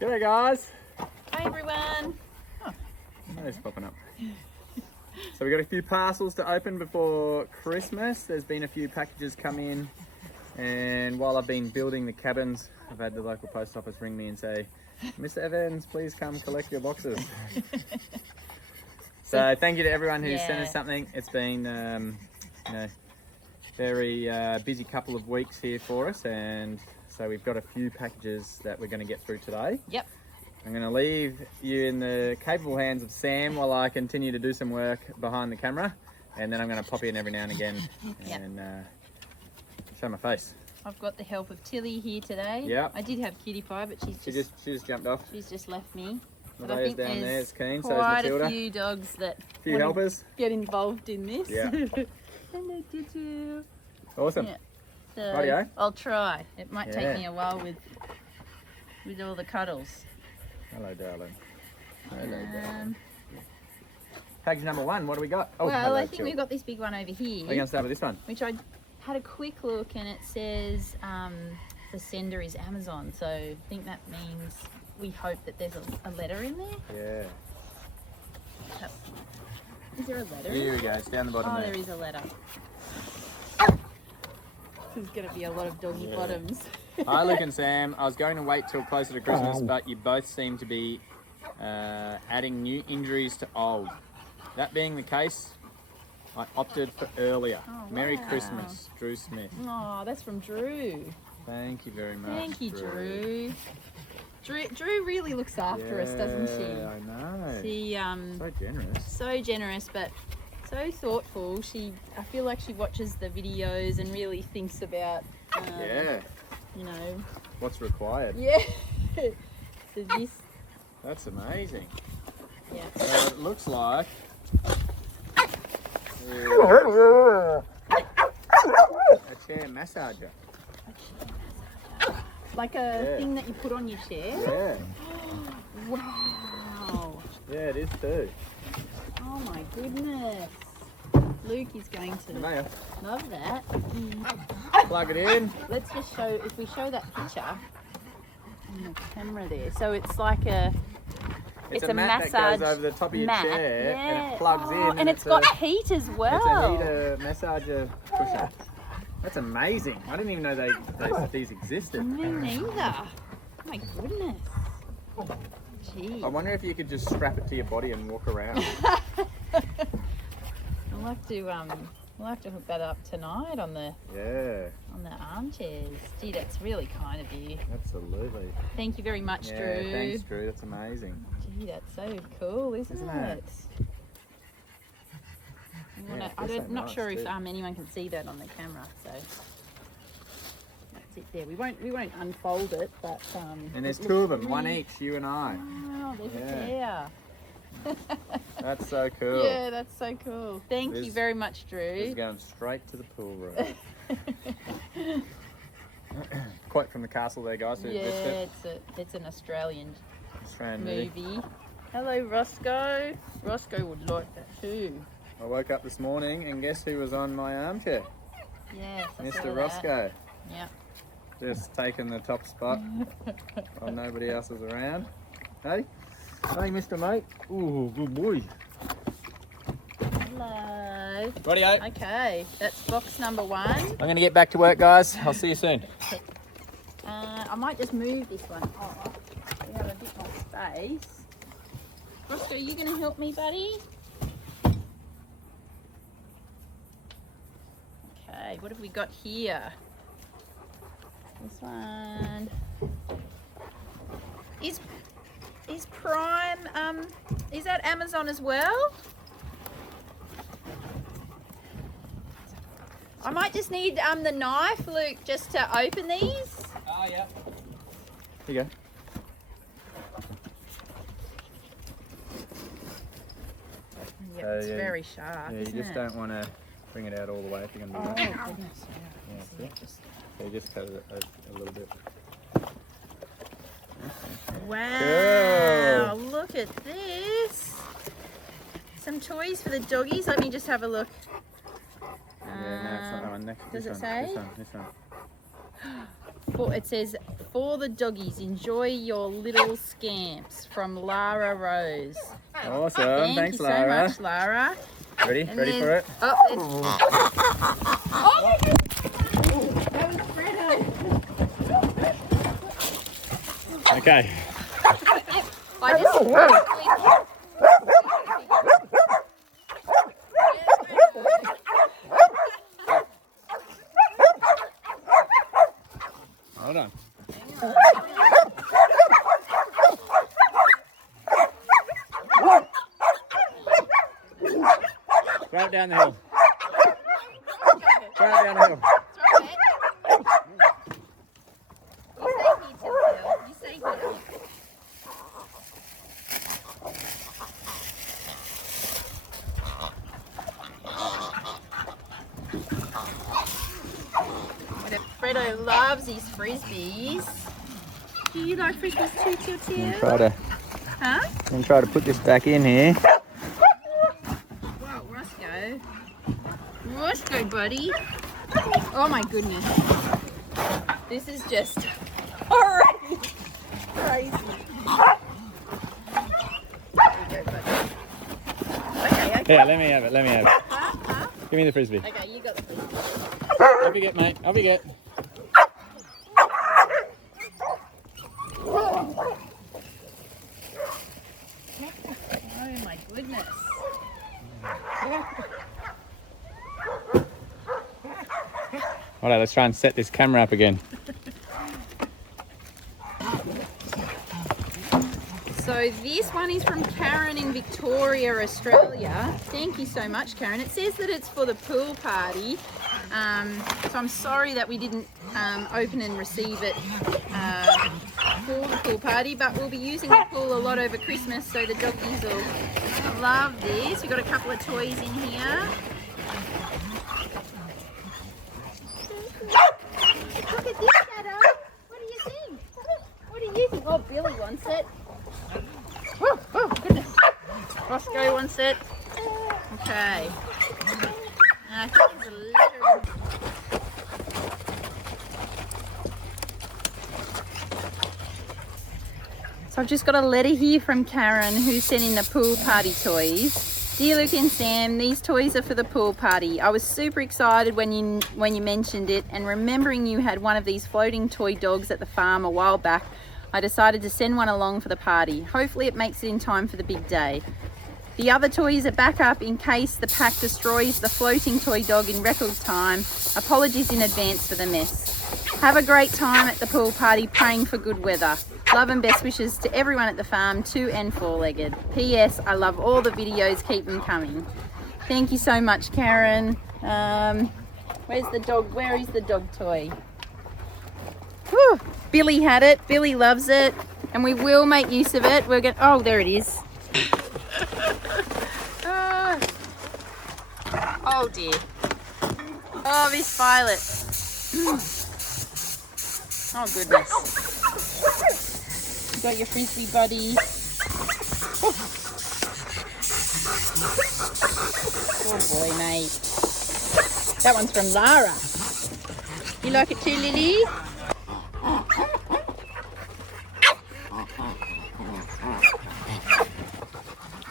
G'day guys. Hi everyone. Oh, it's popping up. So we got a few parcels to open before Christmas. There's been a few packages come in, and while I've been building the cabins, I've had the local post office ring me and say, Mr. Evans, please come collect your boxes. So thank you to everyone who sent us something. It's been you know, very busy couple of weeks here for us, and so we've got a few packages that we're going to get through today. Yep. I'm going to leave you in the capable hands of Sam while I continue to do some work behind the camera, and then I'm going to pop in every now and again and show my face. I've got the help of Tilly here today. Yeah. I did have Kitty Pie, but she just jumped off. She's just left me. But I think down there is keen, so is quite Matilda. a few dogs that few helpers get involved in this. Yeah. Hello, Tutu. Awesome. Yeah. So Rightio. I'll try. It might take me a while with all the cuddles. Hello, darling. Hello, darling. Package number 1, what do we got? Oh, well, I think we've got this big one over here. We're going to start with this one. Which I had a quick look, and it says the sender is Amazon. So I think that means we hope that there's a letter in there. Yeah. Is there a letter? Here we go. It's down the bottom there. There is a letter. There's going to be a lot of doggy bottoms. Hi, Luke and Sam. I was going to wait till closer to Christmas, but you both seem to be adding new injuries to old. That being the case, I opted for earlier. Oh, Merry wow. Christmas, Drew Smith. Oh, that's from Drew. Thank you very much. Thank you, Drew. Drew really looks after us, doesn't she? Yeah, I know. She so generous. So generous, but so thoughtful. I feel like she watches the videos and really thinks about you know, what's required. Yeah. So this. That's amazing. Yeah. So it looks like a chair massager. Like a thing that you put on your chair? Yeah. Wow. Yeah, it is too. Oh my goodness. Luke is going to love that. Plug it in. Let's just show, if we show that picture on the camera there. So it's like it's a mat massage that goes over the top of your chair and it plugs in. And it's got heat as well. It's a heater massager pusher. That's amazing. I didn't even know these existed. Me neither. Oh my goodness. Gee. I wonder if you could just strap it to your body and walk around. We'll have to hook that up tonight on the armchairs. Gee, that's really kind of you. Absolutely. Thank you very much, Drew. Thanks, Drew. That's amazing. Gee, that's so cool, isn't it? I'm not sure if anyone can see that on the camera, so that's it there. We won't unfold it, but and there's 2 of them, one each, you and I. Wow, there's a pair. That's so cool. Yeah, that's so cool. Thank you very much, Drew. It's going straight to the pool room. Quote from the castle there, guys. Yeah, it's an Australian movie. Hello, Roscoe. Roscoe would like that too. I woke up this morning and guess who was on my armchair? Yes, Mr. Roscoe. Yeah. Just taking the top spot while nobody else is around. Hey? Hey, Mr. Mate. Ooh, good boy. Hello. Rightio. Okay, that's box number 1. I'm going to get back to work, guys. I'll see you soon. I might just move this one off. We have a bit more space. Roscoe, are you going to help me, buddy? Okay, what have we got here? This one. Is Prime, is that Amazon as well? I might just need the knife, Luke, just to open these. Oh, yeah. Here you go. Yep, it's very sharp. Yeah, you just don't want to bring it out all the way if you're going to do that. Oh, goodness. Yeah, so you just cut it a little bit. Wow, look at this. Some toys for the doggies. Let me just have a look. Yeah, no, it's not that one. Does it say? This one. It says for the doggies. Enjoy your little scamps from Lara Rose. Awesome. Thanks, you Lara. so much, Lara. Ready? And Ready for it? Oh, that was Fredo. Okay. I just Hold on. Throw it down the hill. Throw it down the hill. You say here. Fredo loves these frisbees. Do you like frisbees too, Tio? Huh? I'm gonna try to put this back in here. Wow, Roscoe. Roscoe, buddy. Oh my goodness. This is just already crazy. There you go, buddy. Okay. Yeah, let me have it. Let me have it. Huh? Give me the frisbee. Okay, you got the frisbee. Off you get, mate. Off you get. Oh my goodness. Alright, let's try and set this camera up again. So this one is from Karen in Victoria, Australia. Thank you so much, Karen. It says that it's for the pool party. So I'm sorry that we didn't open and receive it for the pool party, but we'll be using the pool a lot over Christmas, so the doggies will love this. We've got a couple of toys in here. Look at this, Shadow. What do you think? What do you think? Oh, Billy wants it. Oh, goodness. Roscoe wants it. Okay. And I think there's a letter. So I've just got a letter here from Karen, who sent in the pool party toys. Dear Luke and Sam, these toys are for the pool party. I was super excited when you mentioned it, and remembering you had one of these floating toy dogs at the farm a while back, I decided to send one along for the party. Hopefully it makes it in time for the big day. The other toys are back up in case the pack destroys the floating toy dog in record time. Apologies in advance for the mess. Have a great time at the pool party, praying for good weather. Love and best wishes to everyone at the farm, 2 and 4-legged. P.S. I love all the videos, keep them coming. Thank you so much, Karen. Where's the dog? Where is the dog toy? Whew. Billy had it. Billy loves it, and we will make use of it. We're going. Oh, there it is. Oh dear. Oh, Miss Violet. Oh goodness. You got your frisbee buddy. Oh boy, mate. That one's from Lara. You like it too, Lily?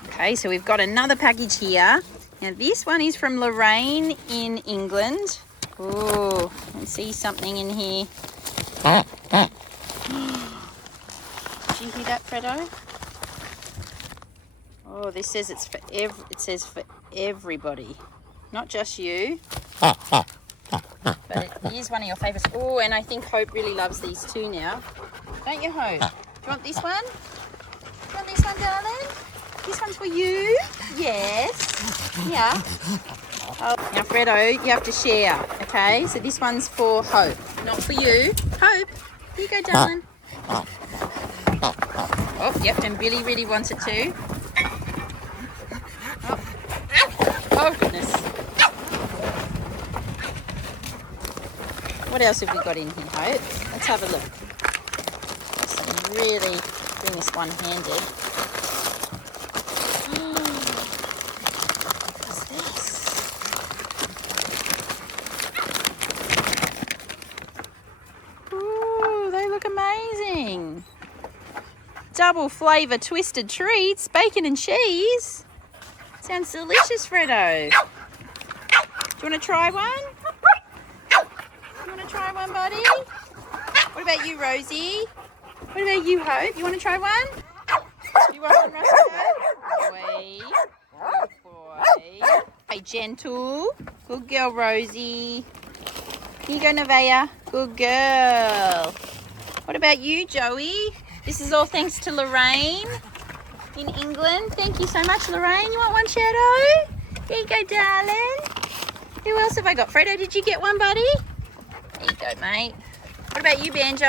Okay, so we've got another package here. Now this one is from Lorraine in England. Oh, I can see something in here. Did you hear that, Fredo? Oh, this says it's for for everybody, not just you. But it is one of your favourites. Oh, and I think Hope really loves these too now. Don't you, Hope? Do you want this one? Do you want this one, darling? This one's for you? Yes. Yeah. Oh, now, Fredo, you have to share, okay? So this one's for Hope, not for you. Hope, here you go, darling. Oh, yep, and Billy really wants it too. Oh goodness. What else have we got in here, Hope? Let's have a look. So really doing this one-handed. What's this? Ooh, they look amazing. double flavour twisted treats, bacon and cheese. Sounds delicious, Fredo. Do you want to try one? You want to try one, buddy? What about you, Rosie? What about you, Hope? You want to try one? You want one, Rosie? Good boy. Hey, gentle. Good girl, Rosie. Here you go, Nevaeh. Good girl. What about you, Joey? This is all thanks to Lorraine in England. Thank you so much, Lorraine. You want one, Shadow? Here you go, darling. Who else have I got? Fredo, did you get one, buddy? There you go, mate. What about you, Banjo?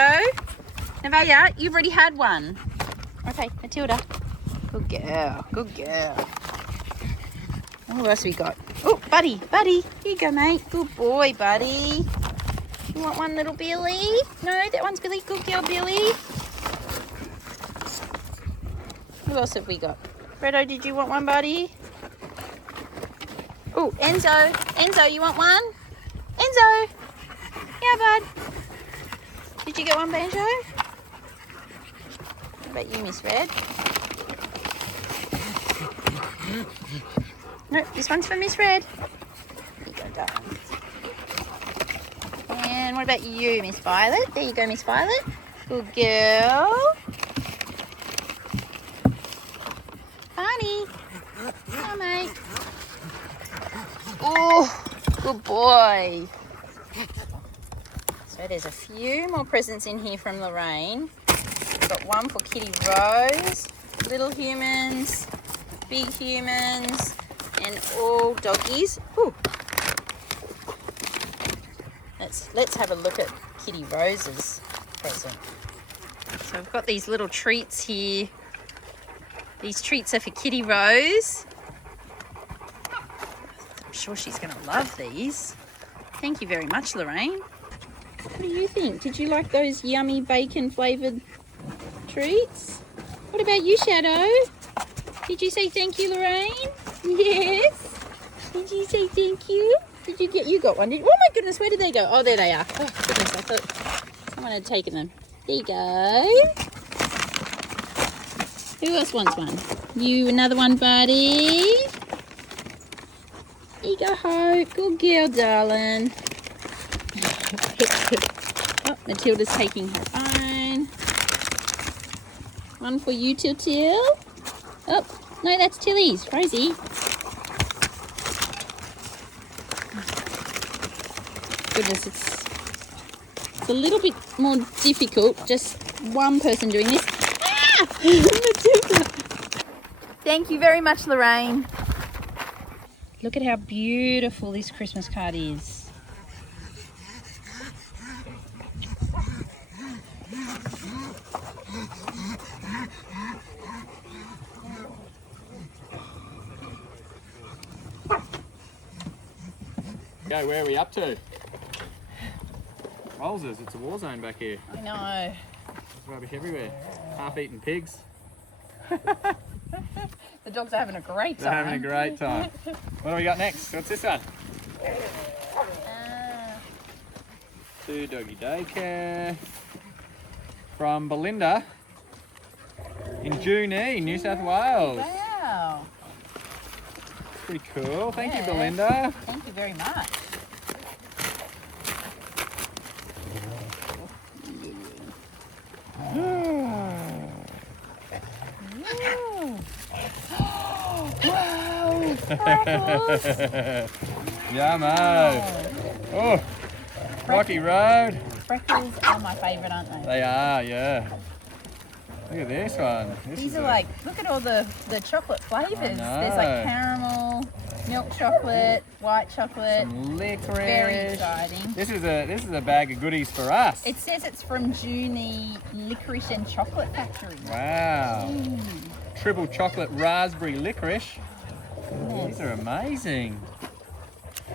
Nevaeh, you've already had one. Okay, Matilda. Good girl. Good girl. What else we got? Oh, Buddy. Here you go, mate. Good boy, Buddy. You want one, little Billy? No, that one's Billy. Good girl, Billy. Who else have we got? Fredo, did you want one, buddy? Oh, Enzo. Enzo, you want one? Enzo. Yeah, bud. Did you get one, Banjo? What about you, Miss Red? No, this one's for Miss Red. Here you go, darling. And what about you, Miss Violet? There you go, Miss Violet. Good girl. Barney. Come, mate. Oh, good boy. So there's a few more presents in here from Lorraine. We've got one for Kitty Rose, little humans, big humans, and all doggies. Ooh. Let's have a look at Kitty Rose's present. So I've got these little treats here. These treats are for Kitty Rose. I'm sure she's going to love these. Thank you very much, Lorraine. What do you think? Did you like those yummy bacon flavoured treats? What about you, Shadow? Did you say thank you, Lorraine? Yes. Did you say thank you? You got one, did you? Oh my goodness, where did they go? Oh, there they are. Oh goodness, I thought someone had taken them. There you go. Who else wants one? You, another one, buddy. There you go, Hope. Good girl, darling. Oh, Matilda's taking her own. One for you, Till. Oh, no, that's Tilly's. Rosie. Goodness, it's a little bit more difficult, just one person doing this. Ah! Matilda. Thank you very much, Lorraine. Look at how beautiful this Christmas card is. Okay, where are we up to? Rolls, it's a war zone back here. I know. There's rubbish everywhere. Half-eaten pigs. The dogs are having a great time. They're having a great time. What do we got next? What's this one? To doggy daycare. From Belinda in Junee, New South Wales. Wow. Pretty cool. Thank you, Belinda. Thank you very much. Wow, Freckles. Yummo. Oh, Rocky Road. Freckles are my favourite, aren't they? They are, yeah. Look at this one. These are like, look at all the chocolate flavours. There's like caramel, milk chocolate, white chocolate. Some licorice. Very exciting. This is a bag of goodies for us. It says it's from Junee Licorice and Chocolate Factory. Wow. Triple chocolate raspberry licorice. Yes. These are amazing.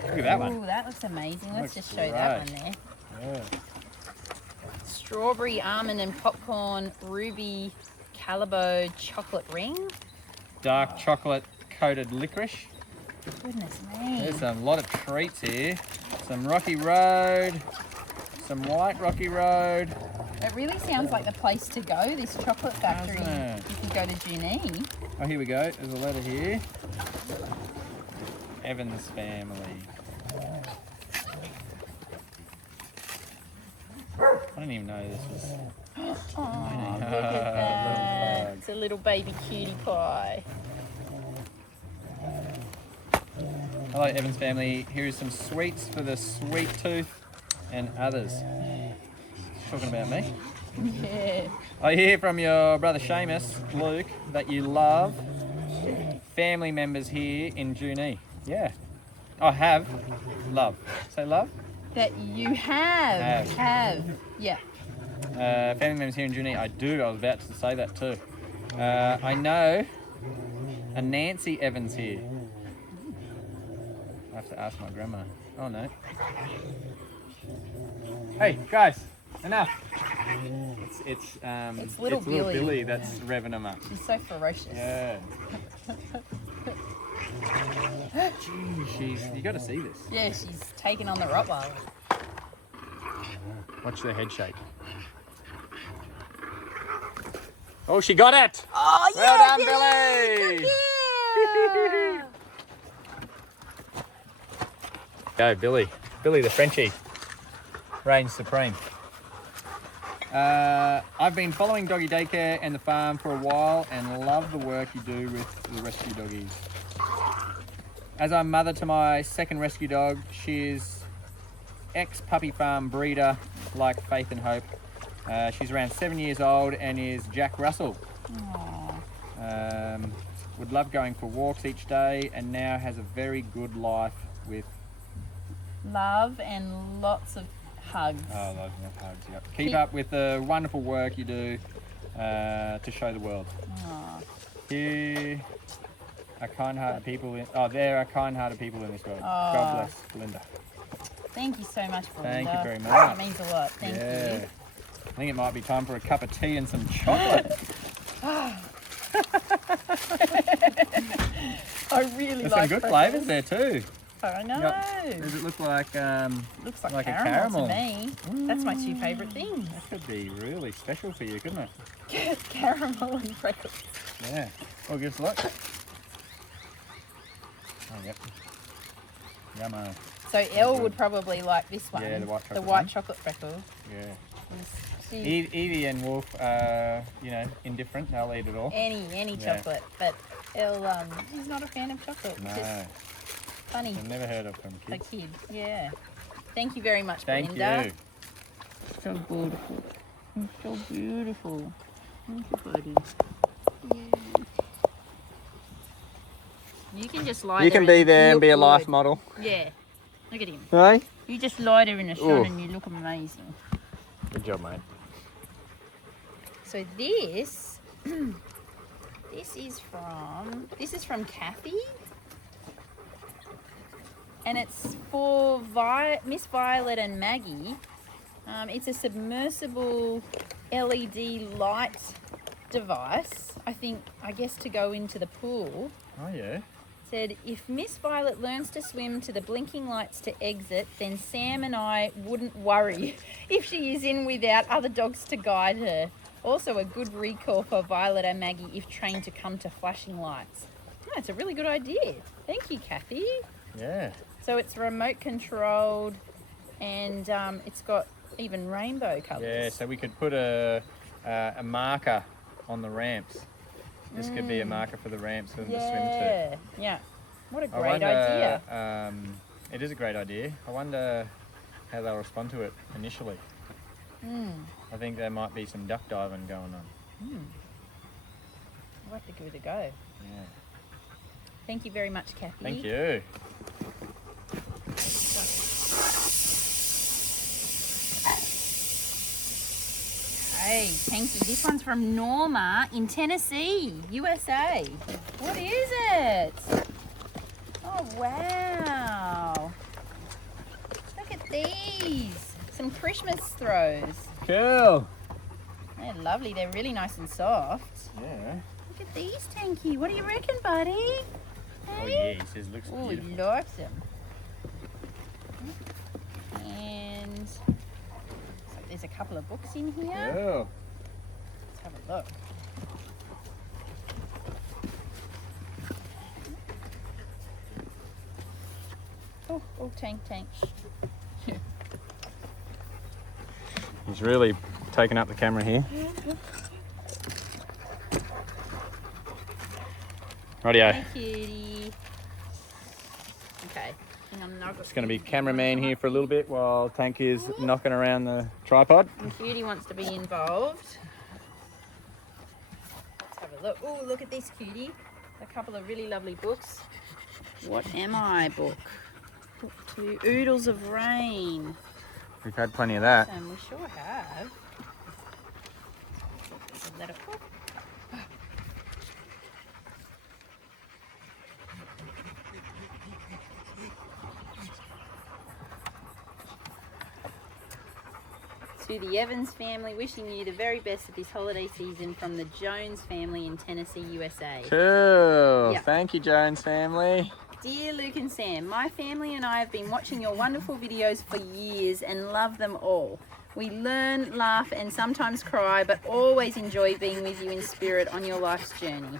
Look at that one. Oh, that looks amazing. Let's just show great. that one there. Yeah. Strawberry, almond and popcorn, ruby, Calabo chocolate ring. Dark chocolate coated licorice. Goodness me. There's a lot of treats here. Some Rocky Road, some white Rocky Road, It really sounds like the place to go, this chocolate factory, Doesn't it? if you go to Junee. Oh, here we go. There's a letter here. Evans family. I didn't even know this was. Oh, look at that. It's a little baby cutie pie. Hello, Evans family. Here is some sweets for the sweet tooth and others. Talking about me. Yeah. I hear from your brother Seamus, Luke, that you love family members here in Junee. Yeah. I have. Love. Say love? That you have. Yeah. Family members here in Junee. I do. I was about to say that too. I know a Nancy Evans here. I have to ask my grandma. Oh no. Hey guys, enough. It's little Billy. That's revving them up. She's so ferocious. Yeah. Gee, you got to see this. Yeah, she's taking on the Rottweiler. Watch the head shake. Oh, she got it! Oh, Well yeah, done, Billy! Yeah. Go, Billy. Billy the Frenchie. Reigns supreme. I've been following doggy daycare and the farm for a while and love the work you do with the rescue doggies. As I'm mother to my second rescue dog, she's ex-puppy farm breeder like Faith and Hope. She's around 7 years old and is Jack Russell. Would love going for walks each day and now has a very good life with Love and lots of hugs. Oh, love and hugs, yep. Keep up with the wonderful work you do to show the world. Aw. Here are kind-hearted people there are kind-hearted people in this world. God bless, Belinda. Thank you so much, Belinda. Thank you very much. That means a lot. Thank Yeah. you. I think it might be time for a cup of tea and some chocolate. I really There's like some good pretzels. flavours there too. I know. Does it look like Looks like, like a caramel, caramel? to me. That's my two favourite things. that could be really special for you, couldn't it? Caramel and pretzels. Yeah. Well, give us a look. Oh, yep. Yummo. So Elle would probably like this one. Yeah, the white chocolate white one. chocolate freckle. Yeah. She, Evie and Wolf are, indifferent. They'll eat it all. any Yeah. chocolate, but Elle, she's not a fan of chocolate. No. It's just funny. I've never heard of them, A kids. kid, yeah. Thank you very much, Thank Belinda. you. So beautiful. It's so beautiful. Thank you, buddy. You can just lie You there can be there and look be a life good. model. Yeah. Look at him. Hey? You just lie there in the sun Ooh. and you look amazing. Good job, mate. So this, this is from Kathy. And it's for Miss Violet and Maggie. It's a submersible LED light device, I guess to go into the pool. Oh, yeah. Said, if Miss Violet learns to swim to the blinking lights to exit, then Sam and I wouldn't worry if she is in without other dogs to guide her. Also a good recall for Violet and Maggie if trained to come to flashing lights. Oh, that's a really good idea. Thank you, Kathy. Yeah. So it's remote controlled and it's got even rainbow colours. Yeah, so we could put a marker on the ramps. This could be a marker for the ramps for them to swim to. Yeah. What a I great wonder, idea. It is a great idea. I wonder how they'll respond to it initially. I think there might be some duck diving going on. I'll have to give it a go. Yeah. Thank you very much, Kathy. Thank you. Hey, thank you. This one's from Norma in Tennessee, USA. What is it? Oh, wow. Look at these. Some Christmas throws. Cool. They're lovely. They're really nice and soft. Yeah. Look at these, Tanky. What do you reckon, buddy? Oh, Hey? yeah, he says looks Oh, beautiful. he likes them. And so there's a couple of books in here. Yeah. Let's have a look. Oh, tank. He's really taking up the camera here. Rightio. Hey, cutie. Okay. It's going to be cameraman here for a little bit while Tank is knocking around the tripod. And Cutie wants to be involved. Let's have a look. Oh, look at this, Cutie. A couple of really lovely books. What Am I book? Book 2, Oodles of Rain. We've had plenty of that. And we sure have. Let it pop. To the Evans family, wishing you the very best of this holiday season from the Jones family in Tennessee, USA. Cool. Yep. Thank you, Jones family. Dear Luke and Sam, my family and I have been watching your wonderful videos for years and love them all. We learn, laugh and sometimes cry, but always enjoy being with you in spirit on your life's journey.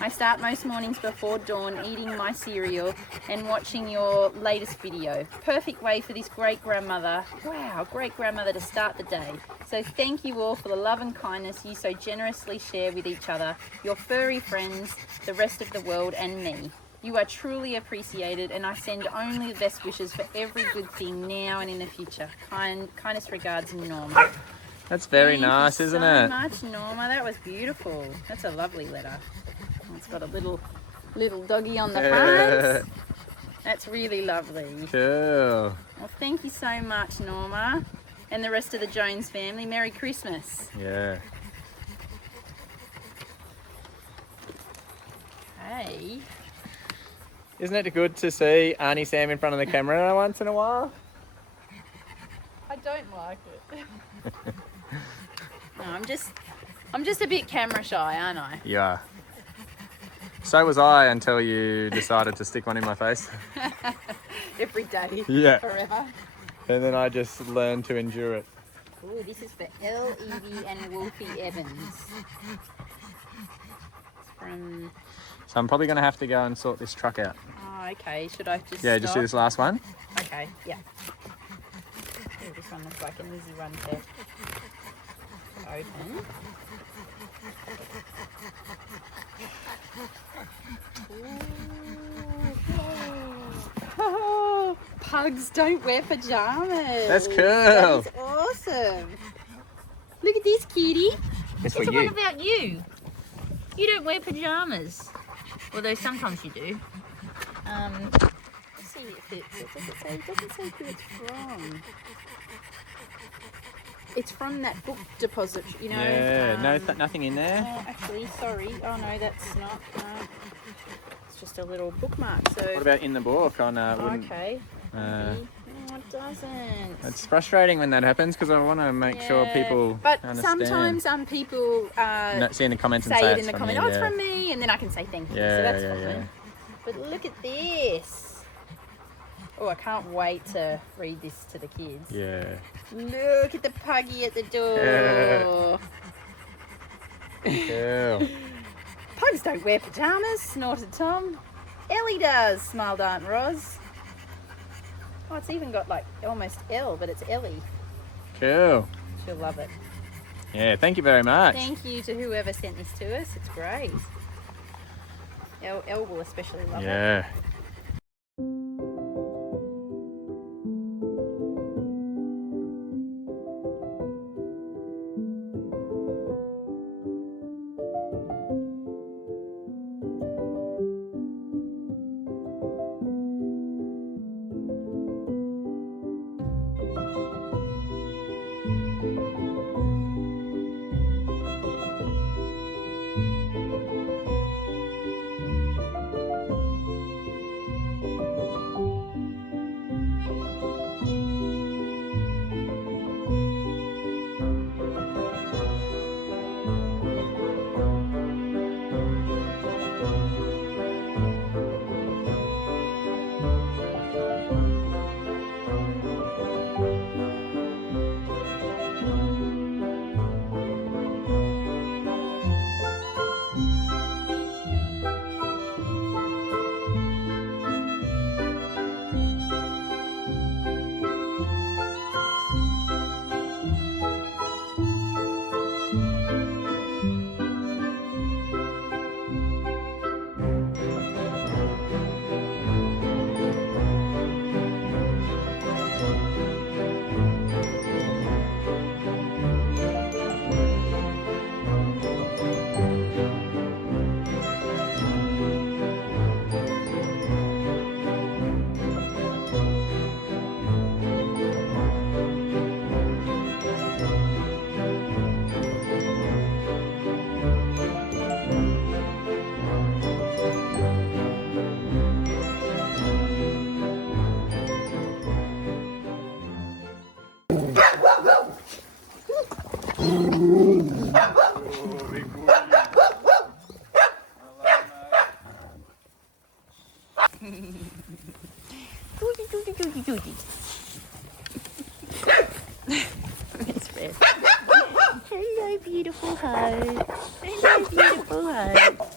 I start most mornings before dawn eating my cereal and watching your latest video. Perfect way for this great-grandmother to start the day. So thank you all for the love and kindness you so generously share with each other, your furry friends, the rest of the world and me. You are truly appreciated and I send only the best wishes for every good thing now and in the future. Kindest regards, Norma. That's very nice, isn't it? Thank you so much, Norma. That was beautiful. That's a lovely letter. It's got a little doggy on the front. That's really lovely. Cool. Well, thank you so much, Norma. And the rest of the Jones family. Merry Christmas. Yeah. Hey. Isn't it good to see Auntie Sam in front of the camera once in a while? I don't like it. No, I'm just a bit camera shy, aren't I? Yeah. So was I until you decided to stick one in my face. Every day. Yeah. Forever. And then I just learned to endure it. Ooh, this is for L, Evie and Wolfie Evans. It's from... So I'm probably going to have to go and sort this truck out. Oh, okay. Should I just Yeah, just do this last one. Okay, yeah. Ooh, this one looks like an easy one to open. Oh, pugs don't wear pajamas. That's cool. That is awesome. Look at this, cutie. It's It's for one you. about you. You don't wear pajamas. Although sometimes you do. Let's see if it doesn't say who it's from. It's from that book deposit, you know. Yeah, nothing in there. Oh, actually, sorry. Oh no, that's not. No. It's just a little bookmark. So. What about in the book? On Okay. No, it doesn't. It's frustrating when that happens because I want to make sure people But understand. sometimes people See in the comments and say it in the from comment. you, Oh, it's yeah. from me, and then I can say thank you. Yeah, so that's yeah, fine. yeah. But look at this. Oh, I can't wait to read this to the kids. Yeah. Look at the puggy at the door. Cool. Pugs don't wear pajamas, snorted Tom. Ellie does, smiled Aunt Roz. Oh, it's even got like almost L, but it's Ellie. Cool. She'll love it. Yeah, thank you very much. Thank you to whoever sent this to us. It's great. Elle will especially love it. Yeah. It's fair. Hello, beautiful Hope. Hello, beautiful Hope.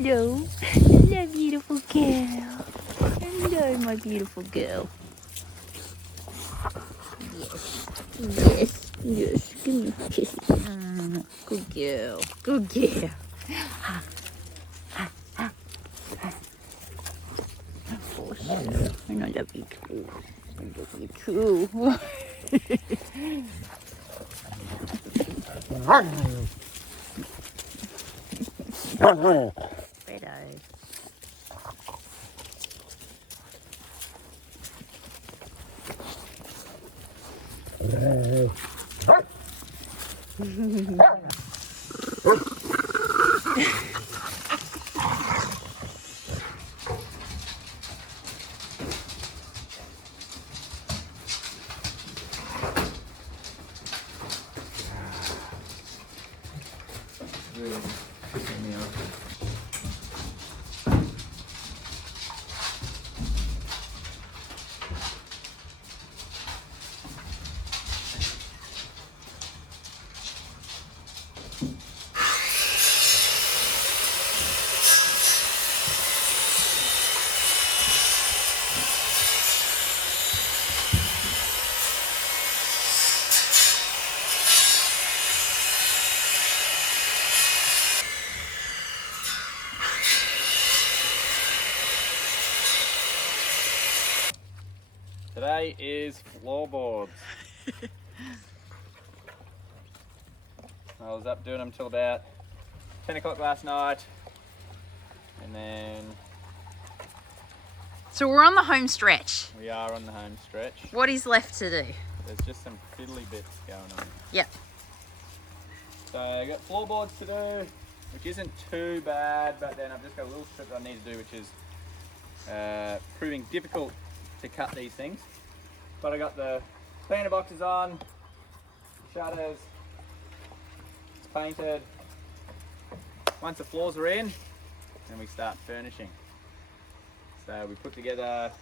Hello. Hello, beautiful girl. Hello, my beautiful girl. Yes. Yes. Give me a kiss. Good girl. Good girl. Oh, sure. And I love you too. I love you too. Fredo. Really pissing me off. Today is floorboards. I was up doing them till about 10 o'clock last night, and then So we're on the home stretch. we are on the home stretch. What is left to do? There's just some fiddly bits going on. Yep. So I got floorboards to do, which isn't too bad, but then I've just got a little strip that I need to do, which is proving difficult to cut these things. But I got the painter boxes on, shutters, it's painted. Once the floors are in, then we start furnishing. So we put together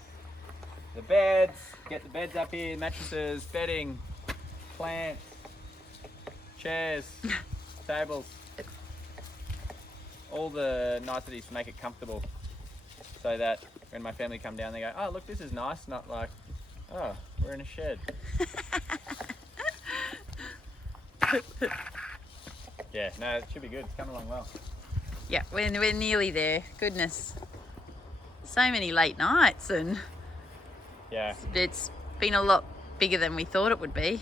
the beds, get the beds up here, mattresses, bedding, plants, chairs, tables, all the niceties to make it comfortable, so that when my family come down they go, oh look, this is nice, not like, oh, we're in a shed. Yeah, no, it should be good, it's coming along well. Yeah, we're nearly there. Goodness. So many late nights, and Yeah. it's been a lot bigger than we thought it would be.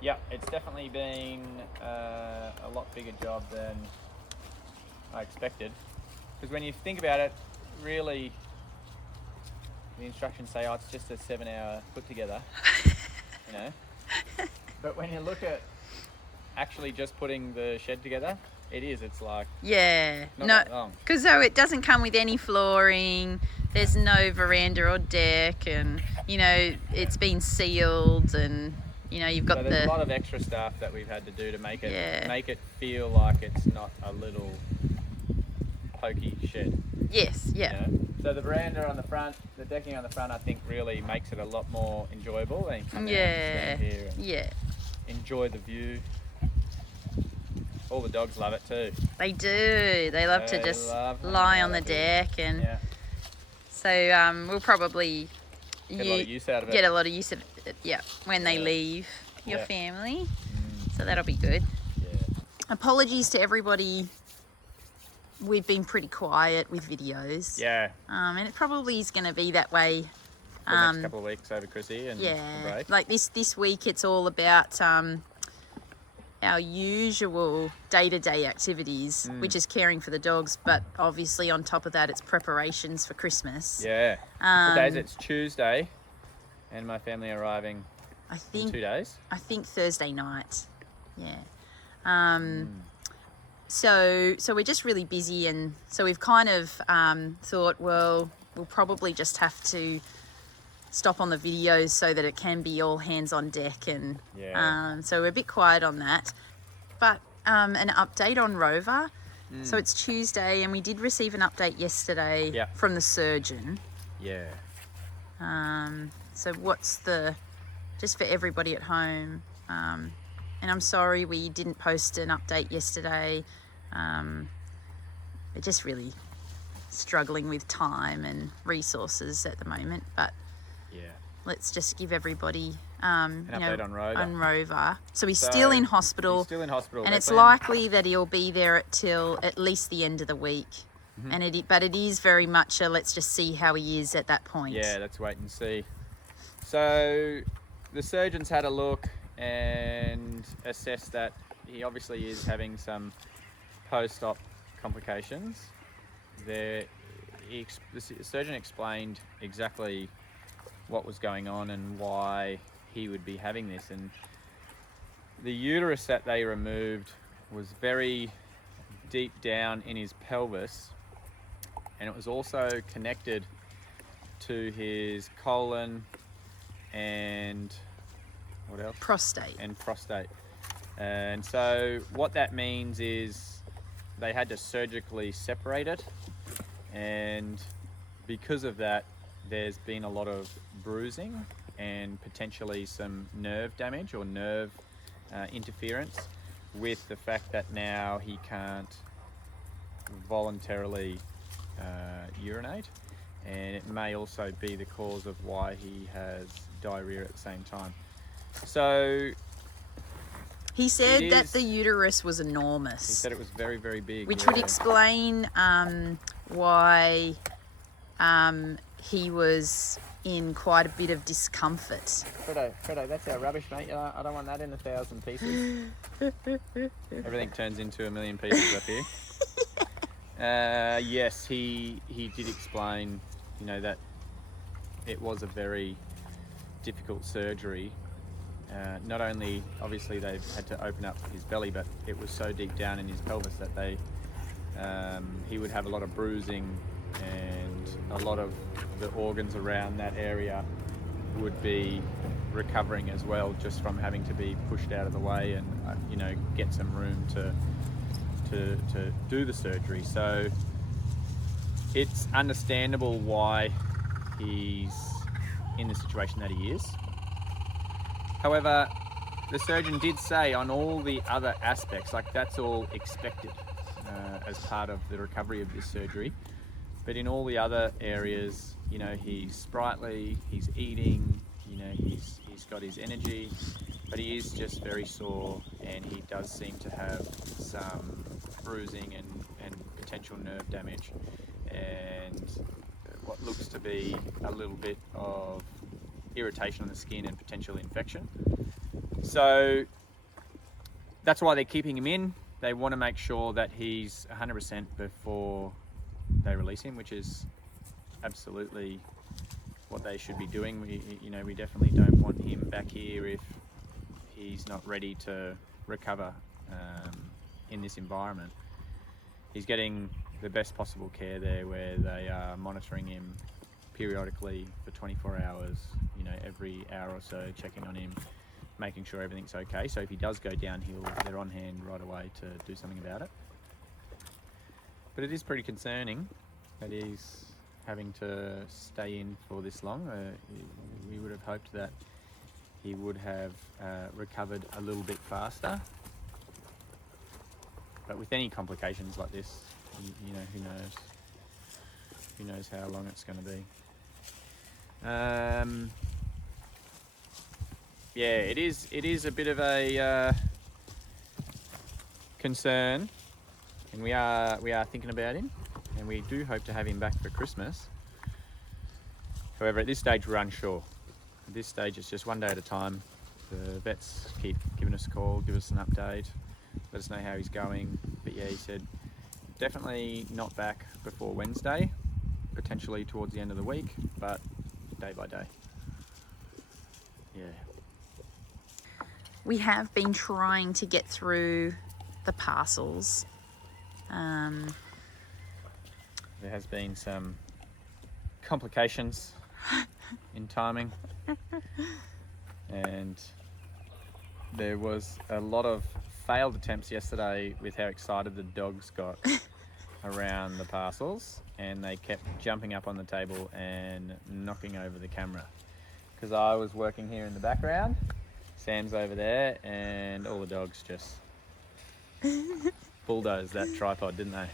Yeah, it's definitely been a lot bigger job than I expected. Because when you think about it, really, the instructions say, oh, it's just a 7-hour put together, you know. But when you look at actually just putting the shed together, it is. It's like Yeah. not No, that long. because so it doesn't come with any flooring. There's no veranda or deck, and you know it's been sealed, and you know you've got So there's a lot the of extra stuff that we've had to do to make it Yeah. feel like it's not a little pokey shed. yes, yeah, You know? So the veranda on the front, the decking on the front, I think really makes it a lot more enjoyable. And you come out and yeah, stand here and yeah. enjoy the view. All the dogs love it too. They do. They love to They just love hanging lie out on the up here. deck, and Yeah, so we'll probably get a lot of use out of it. get a lot of use of it. Yeah, when they Yeah. leave your Yeah. family, so that'll be good. Yeah. Apologies to everybody. We've been pretty quiet with videos. Yeah. And it probably is going to be that way. For the next couple of weeks over Chrissy and the Yeah, break. like this week it's all about our usual day-to-day activities, which is caring for the dogs, but obviously on top of that it's preparations for Christmas. Yeah. Today's it's Tuesday, and my family are arriving I in think 2 days. Thursday night. Yeah. So we're just really busy, and so we've kind of thought, well, we'll probably just have to stop on the videos so that it can be all hands on deck, and so we're a bit quiet on that. But an update on Rover. So it's Tuesday, and we did receive an update yesterday from the surgeon. Yeah. So what's just for everybody at home, and I'm sorry we didn't post an update yesterday. We're just really struggling with time and resources at the moment, but let's just give everybody an update on Rover. So he's still in hospital. He's still in hospital. And it's likely that he'll be there till at least the end of the week. But it is very much a let's just see how he is at that point. Yeah, let's wait and see. So the surgeons had a look and assessed that he obviously is having some post-op complications. The surgeon explained exactly what was going on and why he would be having this, and the uterus that they removed was very deep down in his pelvis, and it was also connected to his colon and what else? Prostate. And so what that means is they had to surgically separate it, and because of that there's been a lot of bruising and potentially some nerve damage or nerve interference, with the fact that now he can't voluntarily urinate, and it may also be the cause of why he has diarrhea at the same time. So he said that the uterus was enormous. He said it was very, very big, which would explain why he was in quite a bit of discomfort. Fredo, that's our rubbish, mate. I don't want that in 1,000 pieces. Everything turns into 1,000,000 pieces up here. Yes, he did explain, that it was a very difficult surgery. Not only, obviously, they've had to open up his belly, but it was so deep down in his pelvis that he would have a lot of bruising, and a lot of the organs around that area would be recovering as well, just from having to be pushed out of the way and get some room to do the surgery. So it's understandable why he's in the situation that he is. However, the surgeon did say on all the other aspects, like that's all expected as part of the recovery of this surgery. But in all the other areas, he's sprightly, he's eating, he's got his energy, but he is just very sore, and he does seem to have some bruising and potential nerve damage, and what looks to be a little bit of irritation on the skin and potential infection. So that's why they're keeping him in. They want to make sure that he's 100% before they release him, which is absolutely what they should be doing. We definitely don't want him back here if he's not ready to recover in this environment. He's getting the best possible care there, where they are monitoring him periodically for 24 hours, every hour or so, checking on him, making sure everything's okay. So if he does go downhill, they're on hand right away to do something about it. But it is pretty concerning that he's having to stay in for this long. We would have hoped that he would have recovered a little bit faster. But with any complications like this, who knows? Who knows how long it's going to be? It is a bit of a concern, and we are thinking about him, and we do hope to have him back for Christmas. However, at this stage we're unsure. At this stage it's just one day at a time. The vets keep giving us a call, give us an update, let us know how he's going. But yeah, he said definitely not back before Wednesday, potentially towards the end of the week, but day by day. Yeah. We have been trying to get through the parcels There has been some complications in timing, and there was a lot of failed attempts yesterday with how excited the dogs got around the parcels, and they kept jumping up on the table and knocking over the camera. Because I was working here in the background, Sam's over there, and all the dogs just bulldozed that tripod, didn't they?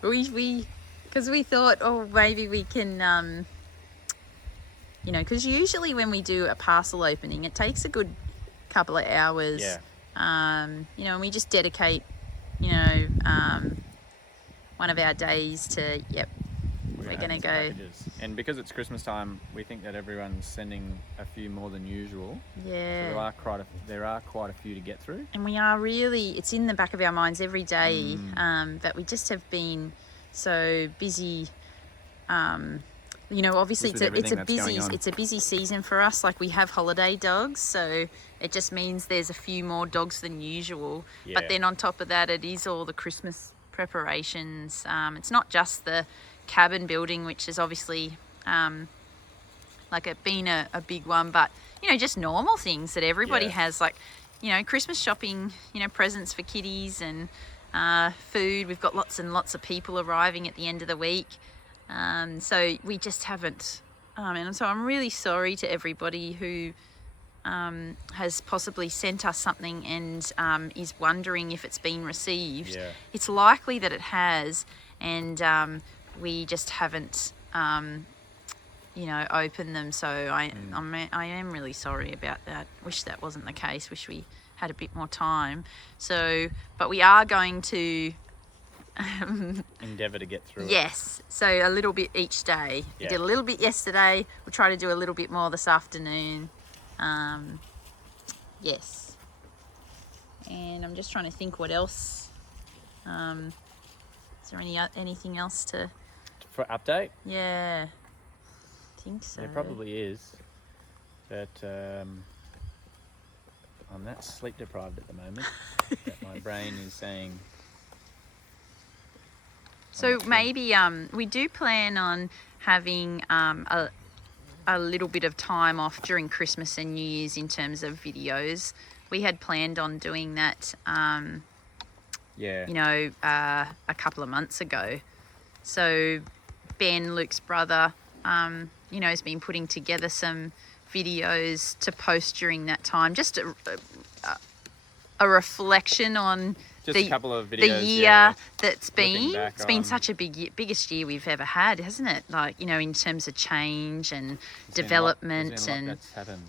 Because we thought, oh, maybe we can, you know, because usually when we do a parcel opening, it takes a good couple of hours. Yeah. You know, and we just dedicate, you know, one of our days to, yep, we're going to go. Packages. And because it's Christmas time, we think that everyone's sending a few more than usual. Yeah. So there are quite a few to get through. And we are really, it's in the back of our minds every day, that we just have been so busy. You know, obviously it's a busy season for us. Like, we have holiday dogs, so it just means there's a few more dogs than usual. Yeah. But then on top of that, it is all the Christmas preparations. It's not just the cabin building, which is obviously like it being a big one, but you know, just normal things that everybody has, like, you know, Christmas shopping, you know, presents for kiddies and food. We've got lots and lots of people arriving at the end of the week. So we just haven't, and so I'm really sorry to everybody who has possibly sent us something and is wondering if it's been received. Yeah. It's likely that it has, and we just haven't, you know, opened them. So I am really sorry about that. Wish that wasn't the case. Wish we had a bit more time. So, but we are going to endeavour to get through it. Yes, so a little bit each day. We did a little bit yesterday. We'll try to do a little bit more this afternoon. Yes. And I'm just trying to think what else. Is there anything else to... For update? Yeah, I think so. There probably is. But I'm that sleep deprived at the moment that my brain is saying... So maybe we do plan on having a little bit of time off during Christmas and New Year's in terms of videos. We had planned on doing that, you know, a couple of months ago. So Ben, Luke's brother, you know, has been putting together some videos to post during that time. Just a reflection on just a couple of videos, the year that's been. It's been on... such a biggest year we've ever had, hasn't it? Like, you know, in terms of change and development there's been a lot that's happened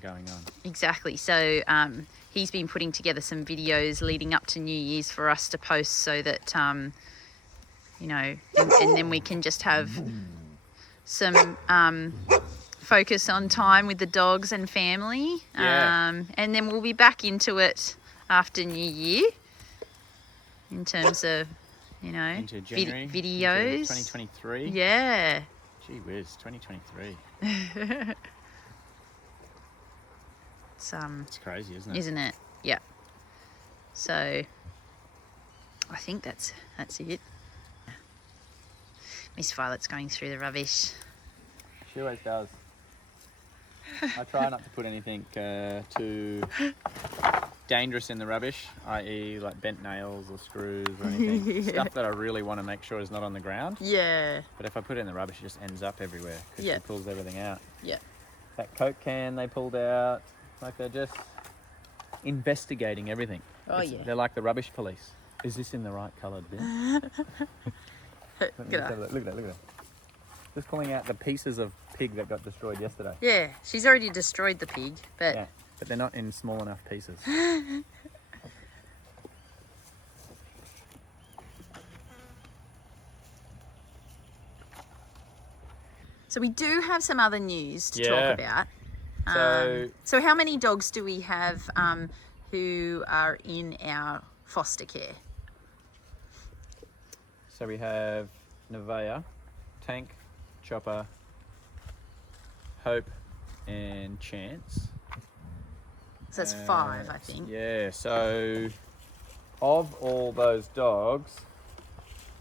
going on. Exactly. So he's been putting together some videos leading up to New Year's for us to post, so that you know, and then we can just have some focus on time with the dogs and family. And then we'll be back into it after New Year. In terms of, you know, into January, videos. Into 2023. Yeah. Gee whiz, 2023. It's crazy, isn't it? Isn't it? Yeah. So I think that's it. Miss Violet's going through the rubbish. She always does. I try not to put anything too dangerous in the rubbish, i.e. like bent nails or screws or anything. Stuff that I really want to make sure is not on the ground. Yeah. But if I put it in the rubbish, it just ends up everywhere because she pulls everything out. Yeah. That Coke can they pulled out, like they're just investigating everything. They're like the rubbish police. Is this in the right coloured bin? Look at that. Just pulling out the pieces of pig that got destroyed yesterday. Yeah, she's already destroyed the pig, but... Yeah, but they're not in small enough pieces. So we do have some other news to talk about. So how many dogs do we have who are in our foster care? So we have Nevaeh, Tank, Chopper, Hope, and Chance. So that's 5, I think. Yeah, so of all those dogs,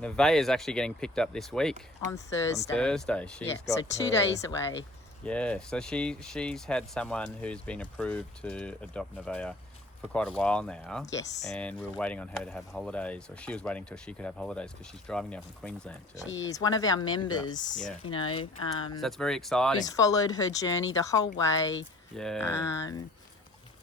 Nevaeh is actually getting picked up this week. On Thursday. On Thursday. She's got so 2 days away. Yeah, so she's had someone who's been approved to adopt Nevaeh for quite a while now. Yes. And we were waiting on her to have holidays, or she was waiting till she could have holidays because she's driving down from Queensland. She's one of our members, you know. So that's very exciting. Who's followed her journey the whole way. Yeah.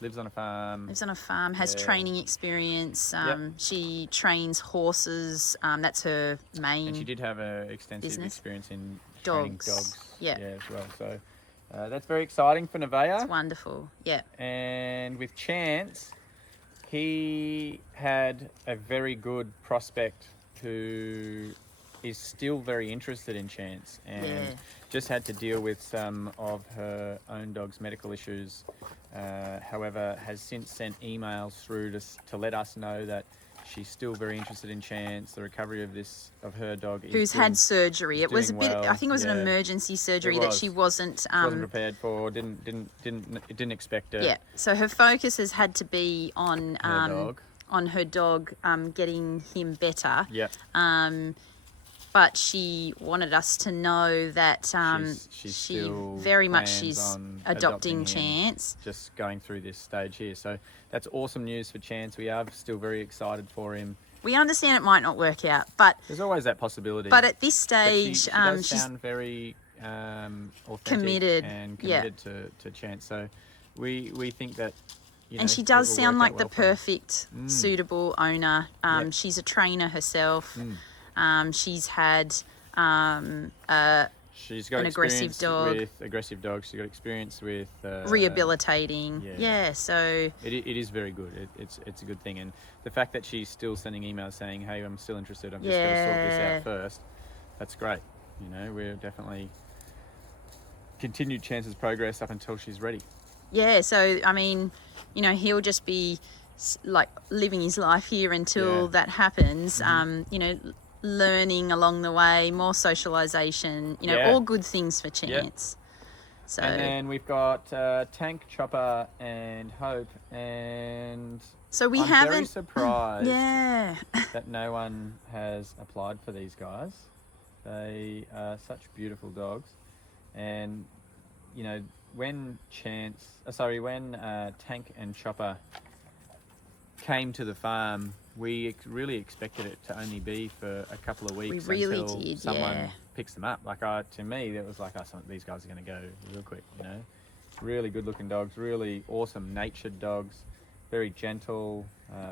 Lives on a farm. Has training experience. She trains horses. That's her main. And she did have an extensive business. Experience in dogs. Training dogs. Yeah. As well. So that's very exciting for Nevaeh. It's wonderful. Yeah. And with Chance, he had a very good prospect who is still very interested in Chance, and just had to deal with some of her own dog's medical issues. However, has since sent emails through to let us know that she's still very interested in Chance. The recovery of her dog who's had surgery. It was a bit. Well. I think it was an emergency surgery that she wasn't prepared for. Didn't expect it. Yeah. So her focus has had to be on her dog getting him better. Yeah. But she wanted us to know that she very much she's adopting Chance. Just going through this stage here. So that's awesome news for Chance. We are still very excited for him. We understand it might not work out, but there's always that possibility. But at this stage, she does sound very authentic committed to Chance. So we think that. And she does sound like the perfect, suitable owner. She's a trainer herself. She's had she's got an aggressive dog. With aggressive dogs. She's got experience with rehabilitating. So it is very good. It's a good thing, and the fact that she's still sending emails saying, "Hey, I'm still interested. I'm just going to sort this out first." That's great. You know, we're definitely continued Chance's progress up until she's ready. Yeah. So I mean, you know, he'll just be like living his life here until that happens. You know, learning along the way, more socialization, you know, all good things for Chance. So and then we've got Tank, Chopper and Hope, and so I'm very surprised that no one has applied for these guys. They are such beautiful dogs, and you know, when Tank and Chopper came to the farm, we really expected it to only be for a couple of weeks until someone picks them up. Like to me, it was like, these guys are going to go real quick. You know, really good-looking dogs, really awesome natured dogs, very gentle,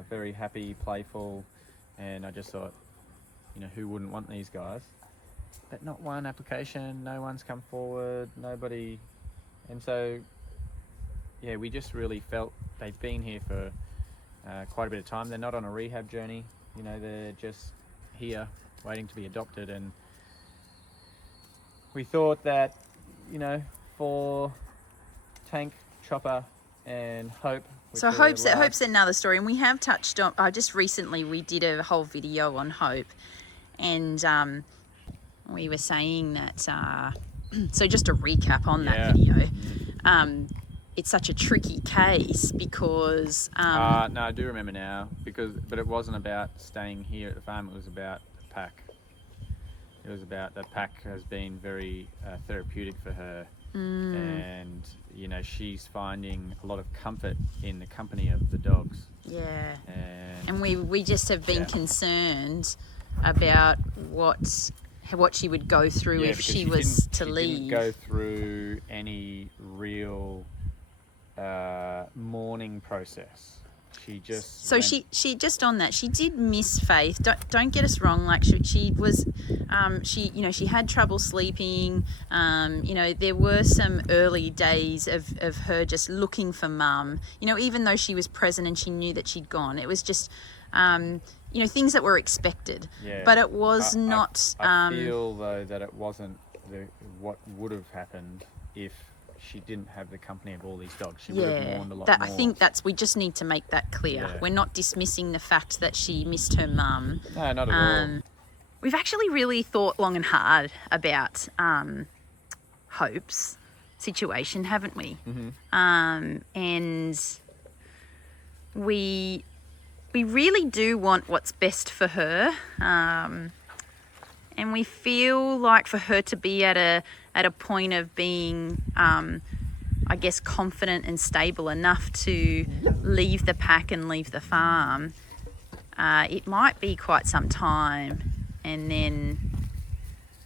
very happy, playful, and I just thought, you know, who wouldn't want these guys? But not one application, no one's come forward, nobody, and so we just really felt they've been here for quite a bit of time. They're not on a rehab journey, you know, they're just here waiting to be adopted, and we thought that, you know, for Tank, Chopper and Hope. So Hope's another story, and we have touched on, just recently we did a whole video on Hope, and we were saying that, so just a recap on that video, it's such a tricky case because... no, I do remember now, but it wasn't about staying here at the farm, it was about the pack. It was about the pack has been very therapeutic for her, and, you know, she's finding a lot of comfort in the company of the dogs. Yeah. And we just have been concerned about what she would go through if she was to leave. She didn't go through any real mourning process. She just she just on that, she did miss Faith. Don't get us wrong, like she was you know, she had trouble sleeping. You know, there were some early days of her just looking for mum, you know, even though she was present and she knew that she'd gone. It was just you know, things that were expected, but it was not. I feel though that it wasn't what would have happened if she didn't have the company of all these dogs. She would have mourned a lot more. I think we just need to make that clear. We're not dismissing the fact that she missed her mum. No, not at all. We've actually really thought long and hard about Hope's situation, haven't we? And we really do want what's best for her. And we feel like for her to be at a point of being, I guess, confident and stable enough to leave the pack and leave the farm, it might be quite some time. And then,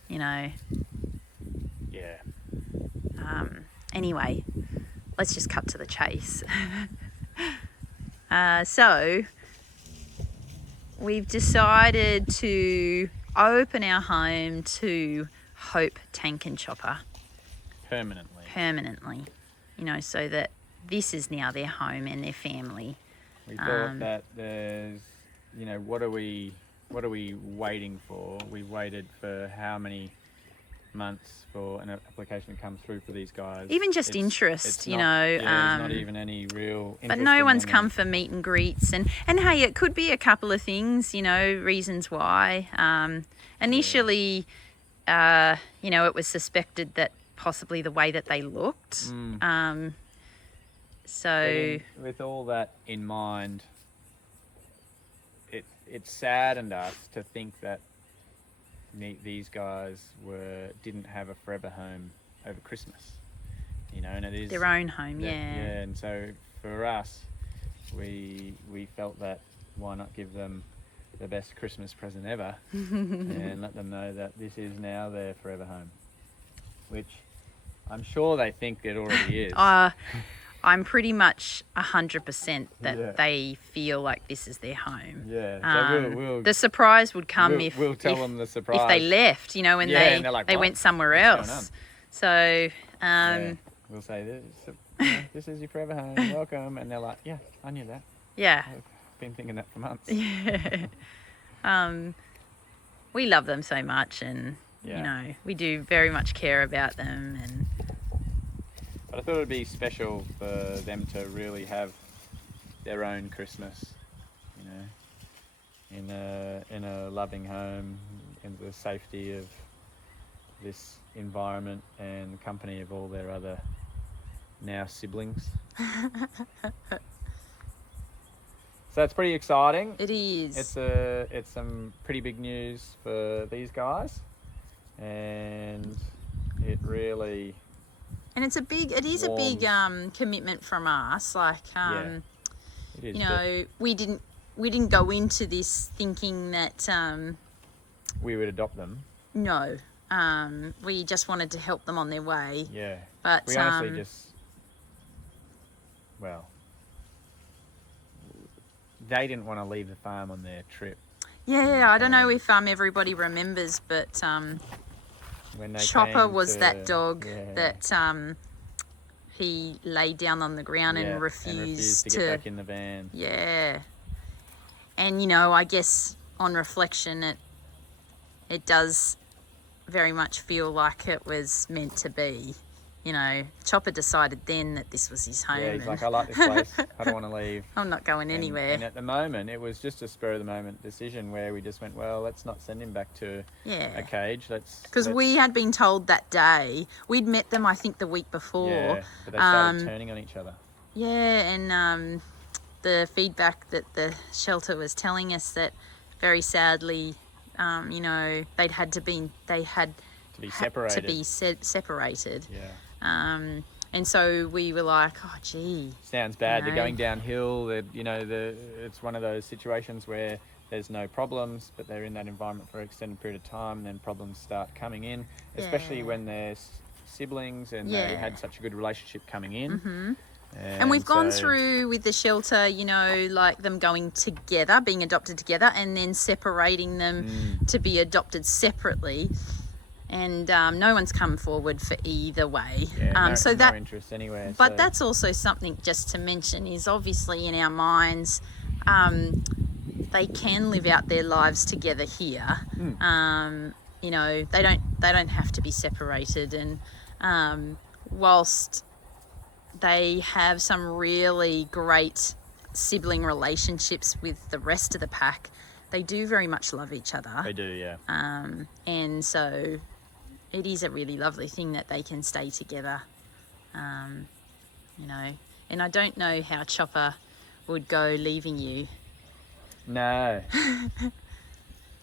you know, Yeah. Anyway, let's just cut to the chase. So we've decided to open our home to Hope, Tank and Chopper permanently, you know, so that this is now their home and their family. We thought that there's, you know, what are we waiting for? We waited for how many months for an application to come through for these guys? Even just interest, you know. Yeah, there's not even any real interest. But no one's come and for meet and greets, and hey, it could be a couple of things, you know, reasons why. Initially, you know, it was suspected that possibly the way that they looked. So with all that in mind, it saddened us to think that these guys didn't have a forever home over Christmas, you know, and it is their own home. Yeah. And so for us, we felt that why not give them the best Christmas present ever and let them know that this is now their forever home, which I'm sure they think it already is. I'm pretty much 100% that they feel like this is their home. Yeah. So we'll the surprise would come we'll tell them the surprise if they left, you know, and they went somewhere else. So we'll say this is your forever home. Welcome, and they're like, yeah, I knew that. Yeah. I've been thinking that for months. Yeah. We love them so much, and you know, we do very much care about them. But I thought it would be special for them to really have their own Christmas, you know, in a loving home, in the safety of this environment and company of all their other now siblings. So it's pretty exciting. It is. It's some pretty big news for these guys, and it really. And it is a big commitment from us. Like, it is, you know, we didn't go into this thinking that we would adopt them. No, we just wanted to help them on their way. Yeah, but we honestly they didn't want to leave the farm on their trip. Yeah, I don't know if everybody remembers, but when they Chopper was that dog that he laid down on the ground and refused to get back in the van. Yeah. And, you know, I guess on reflection, it does very much feel like it was meant to be. You know, Chopper decided then that this was his home. Yeah, he's like, I like this place. I don't want to leave. I'm not going anywhere. And at the moment, it was just a spur-of-the-moment decision where we just went, well, let's not send him back to a cage. Because we had been told that day. We'd met them, I think, the week before. Yeah, but they started turning on each other. Yeah, and the feedback that the shelter was telling us that very sadly, you know, they had to be separated. Yeah. And so we were like, oh, gee. Sounds bad. They're going downhill. It's one of those situations where there's no problems, but they're in that environment for an extended period of time, and then problems start coming in, especially when they're siblings and they had such a good relationship coming in. Mm-hmm. And we've gone through with the shelter, you know, like them going together, being adopted together, and then separating them to be adopted separately. And no one's come forward for either way. Yeah, so no interest anywhere. But that's also something just to mention is obviously in our minds, they can live out their lives together here. You know, they don't have to be separated. And whilst they have some really great sibling relationships with the rest of the pack, they do very much love each other. They do, yeah. And so it is a really lovely thing that they can stay together, you know. And I don't know how Chopper would go leaving you. No.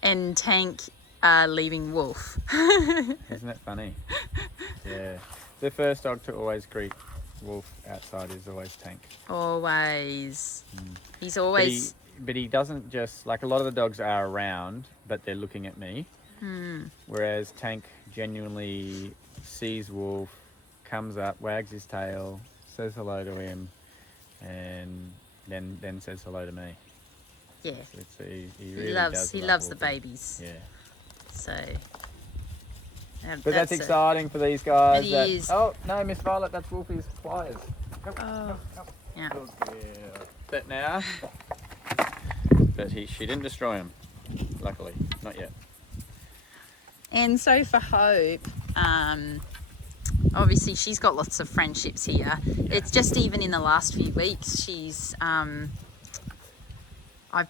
And Tank, leaving Wolf. Isn't that funny? Yeah. The first dog to always greet Wolf outside is always Tank. Always. He's But always... but he doesn't just, like, a lot of the dogs are around, but they're looking at me. Whereas Tank genuinely sees Wolf, comes up, wags his tail, says hello to him, and then says hello to me. Yeah. He really loves does the Wolfie. babies. Yeah. So... But that's exciting for these guys. It is. Oh, no, Miss Violet, that's Wolfie's pliers. Oh. Yeah. Good girl. But now, but she didn't destroy him, luckily, not yet. And so for Hope, obviously she's got lots of friendships here. It's just even in the last few weeks, she's, I've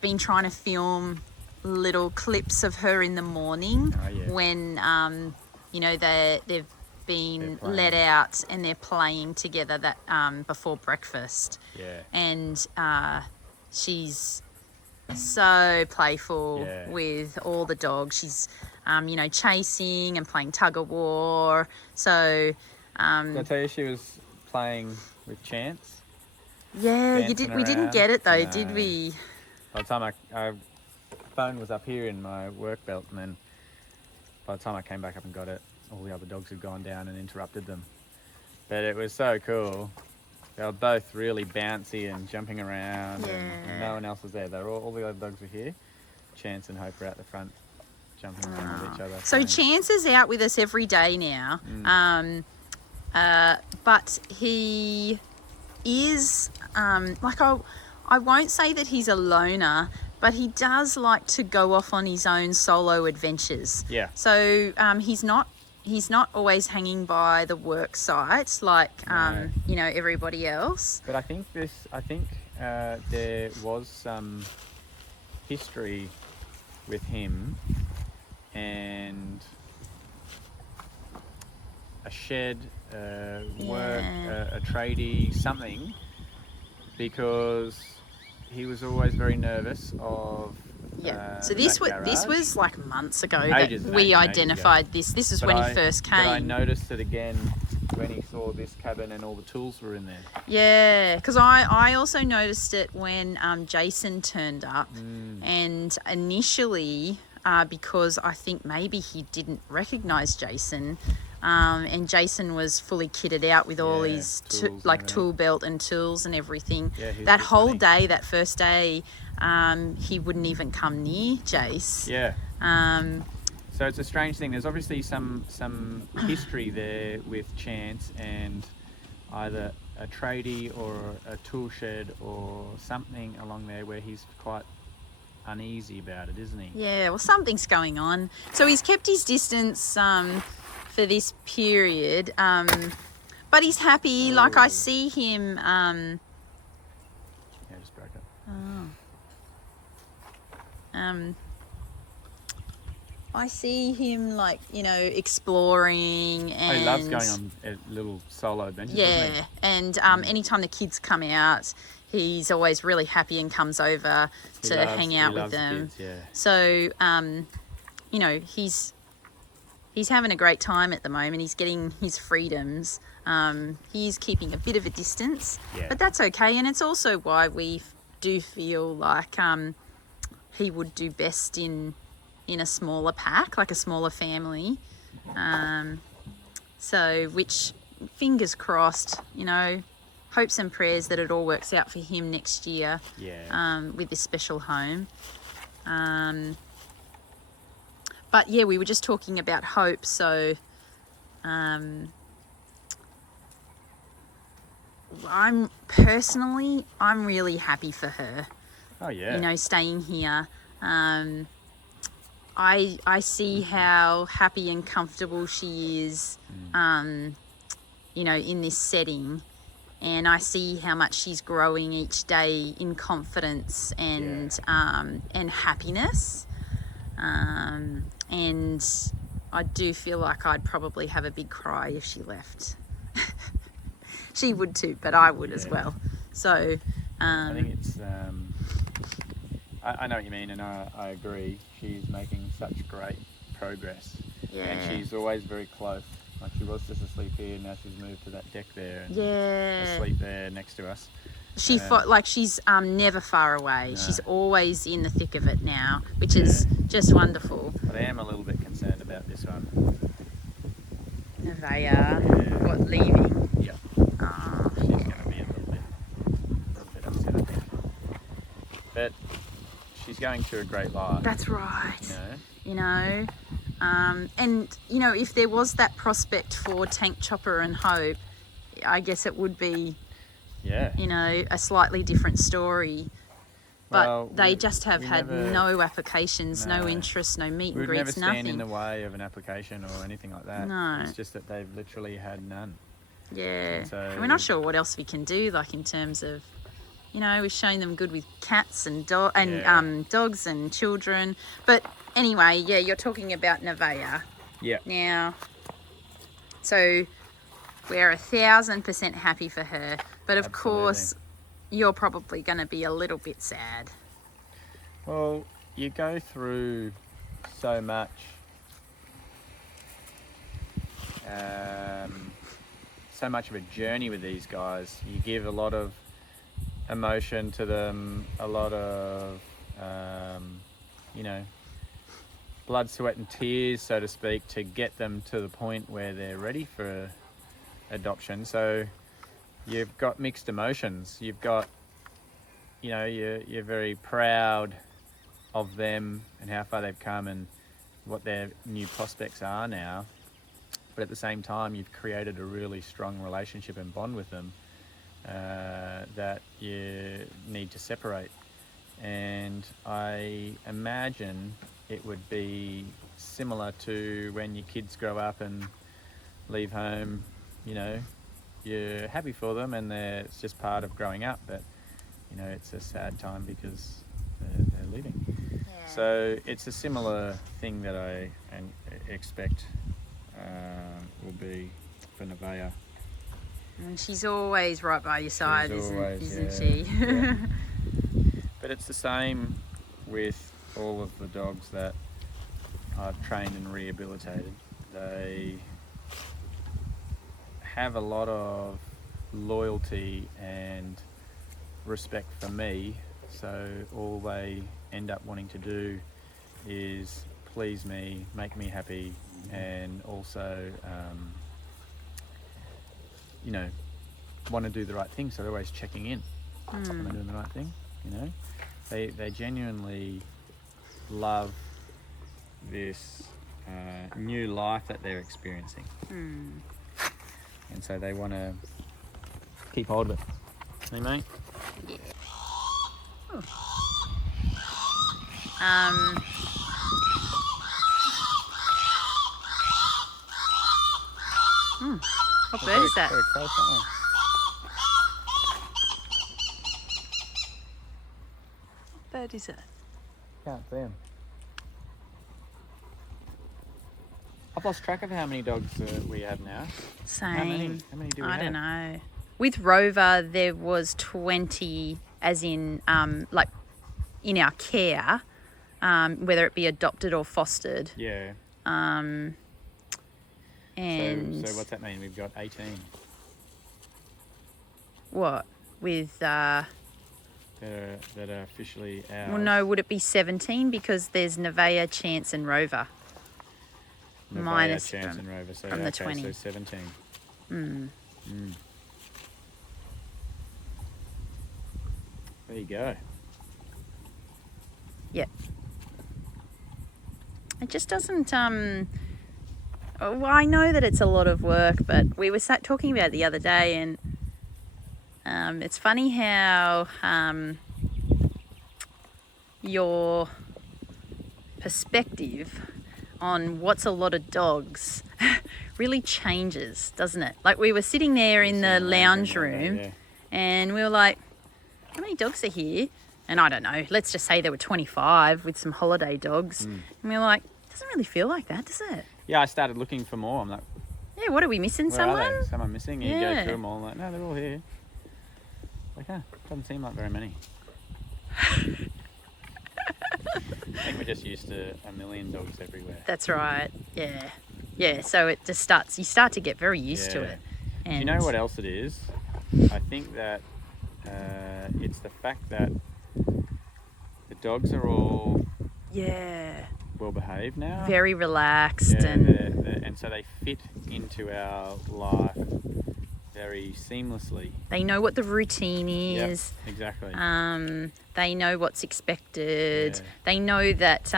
been trying to film little clips of her in the morning when, you know, they've been let out and they're playing together that before breakfast. Yeah. And she's so playful with all the dogs. She's, you know, chasing and playing tug of war. So, Did I tell you she was playing with Chance? Yeah, we didn't get it though, No. did we? By the time our phone was up here in my work belt, and then by the time I came back up and got it, all the other dogs had gone down and interrupted them. But it was so cool. They were both really bouncy and jumping around, and no one else was there. They were all the other dogs were here. Chance and Hope were out the front, jumping around with each other. So Chance is out with us every day now, but he is like I won't say that he's a loner, but he does like to go off on his own solo adventures. Yeah. So he's not always hanging by the work site like you know, everybody else. But I think there was some history with him and a shed, work, a tradie, something, because he was always very nervous of so this was like months ago that we identified this. This is when he first came. But I noticed it again when he saw this cabin and all the tools were in there. Yeah, because I also noticed it when Jason turned up, and initially because I think maybe he didn't recognise Jason, and Jason was fully kitted out with all his tool belt and tools and everything. Yeah, that whole day, that first day, he wouldn't even come near Jace. Yeah. So it's a strange thing. There's obviously some history there with Chance and either a tradie or a tool shed or something along there where he's quite uneasy about it, isn't he? Yeah, well, something's going on. So he's kept his distance for this period, but he's happy. Like I see him. Yeah, just broke it. I see him, like, you know, exploring, and he loves going on little solo adventures. Doesn't he? And anytime the kids come out, he's always really happy and comes over to hang out with them. Kids, So, you know, he's having a great time at the moment. He's getting his freedoms. He's keeping a bit of a distance, but that's okay. And it's also why we do feel like he would do best in a smaller pack, like a smaller family. So, which, fingers crossed, you know, hopes and prayers that it all works out for him next year. With this special home. But yeah, we were just talking about Hope, so I'm really happy for her. Oh yeah. You know, staying here. I see how happy and comfortable she is, you know, in this setting, and I see how much she's growing each day in confidence and happiness. And I do feel like I'd probably have a big cry if she left. She would too, but I would as well. So I think it's I know what you mean, and I agree. She's making such great progress. Yeah. And she's always very close. Like she was just asleep here, now she's moved to that deck there and Yeah. asleep there next to us. She's never far away. No. She's always in the thick of it now, which is just wonderful. But I am a little bit concerned about this one. Nevaeh, what, leaving? Yeah. Oh, She's going to be a little bit upset, I think. But she's going through a great life. that's right. You know? And you know, if there was that prospect for Tank Chopper and Hope, I guess it would be, Yeah. you know, a slightly different story. But Well, they just have had never- no applications, no No. interest, no meet and We'd never greets, stand nothing. in the way of an application or anything like that. No. It's just that they've literally had none. Yeah. So- And we're not sure what else we can do, like in terms of, you know, we've shown them good with cats and dogs and children. But anyway, yeah, you're talking about Nevaeh Yeah. now. So we're 1,000% happy for her. But of course, you're probably going to be a little bit sad. Well, you go through so much of a journey with these guys. You give a lot of emotion to them, a lot of you know, blood, sweat and tears, so to speak, to get them to the point where they're ready for adoption. So you've got mixed emotions. You've got, you know, you're very proud of them and how far they've come and what their new prospects are now. But at the same time, you've created a really strong relationship and bond with them that you need to separate. And I imagine it would be similar to when your kids grow up and leave home. You know, you're happy for them and it's just part of growing up, but you know, it's a sad time because they're leaving. Yeah. So it's a similar thing that I expect will be for Nevaeh. And she's always right by your side, always, isn't yeah, she? yeah. But it's the same with all of the dogs that I've trained and rehabilitated. They have a lot of loyalty and respect for me, so all they end up wanting to do is please me, make me happy, and also you know, want to do the right thing, so they're always checking in. Am I doing the right thing? You know, they genuinely love this new life that they're experiencing, and so they want to keep hold of it. Hey mate? Yeah. What bird is that? Very close, aren't we? What bird is it? Can't see him. I've lost track of how many dogs we have now. Same. How many do we have? I don't know. With Rover, there was 20, as in, like, in our care, whether it be adopted or fostered. Yeah. And so what's that mean? We've got 18 what? With, that are officially ours. well, no, would it be 17? Because there's Nevaeh, Chance and Rover. Nevaeh, minus Chance from- and Rover. So, from the okay, 20. So 17. There you go. Yep. It just doesn't, well, I know that it's a lot of work, but we were talking about it the other day, and it's funny how your perspective on what's a lot of dogs really changes, doesn't it? Like, we were sitting there in the lounge room, Yeah. and we were like, how many dogs are here? And I don't know, let's just say there were 25 with some holiday dogs. And we were like, doesn't really feel like that, does it? Yeah, I started looking for more. I'm like, Yeah, what are we missing? where are Someone? they? Someone missing? And you Yeah. go through them all. Like, no, they're all here. Like, doesn't seem like very many. I think we're just used to a million dogs everywhere. That's right. Yeah. Yeah. So it just starts. You start to get very used to Yeah. it. Do And you know what else it is? I think that it's the fact that the dogs are all Yeah. well behaved now. Very relaxed Yeah, and and so they fit into our life very seamlessly. they know what the routine Yep, is. exactly. They know what's expected. Yeah. They know that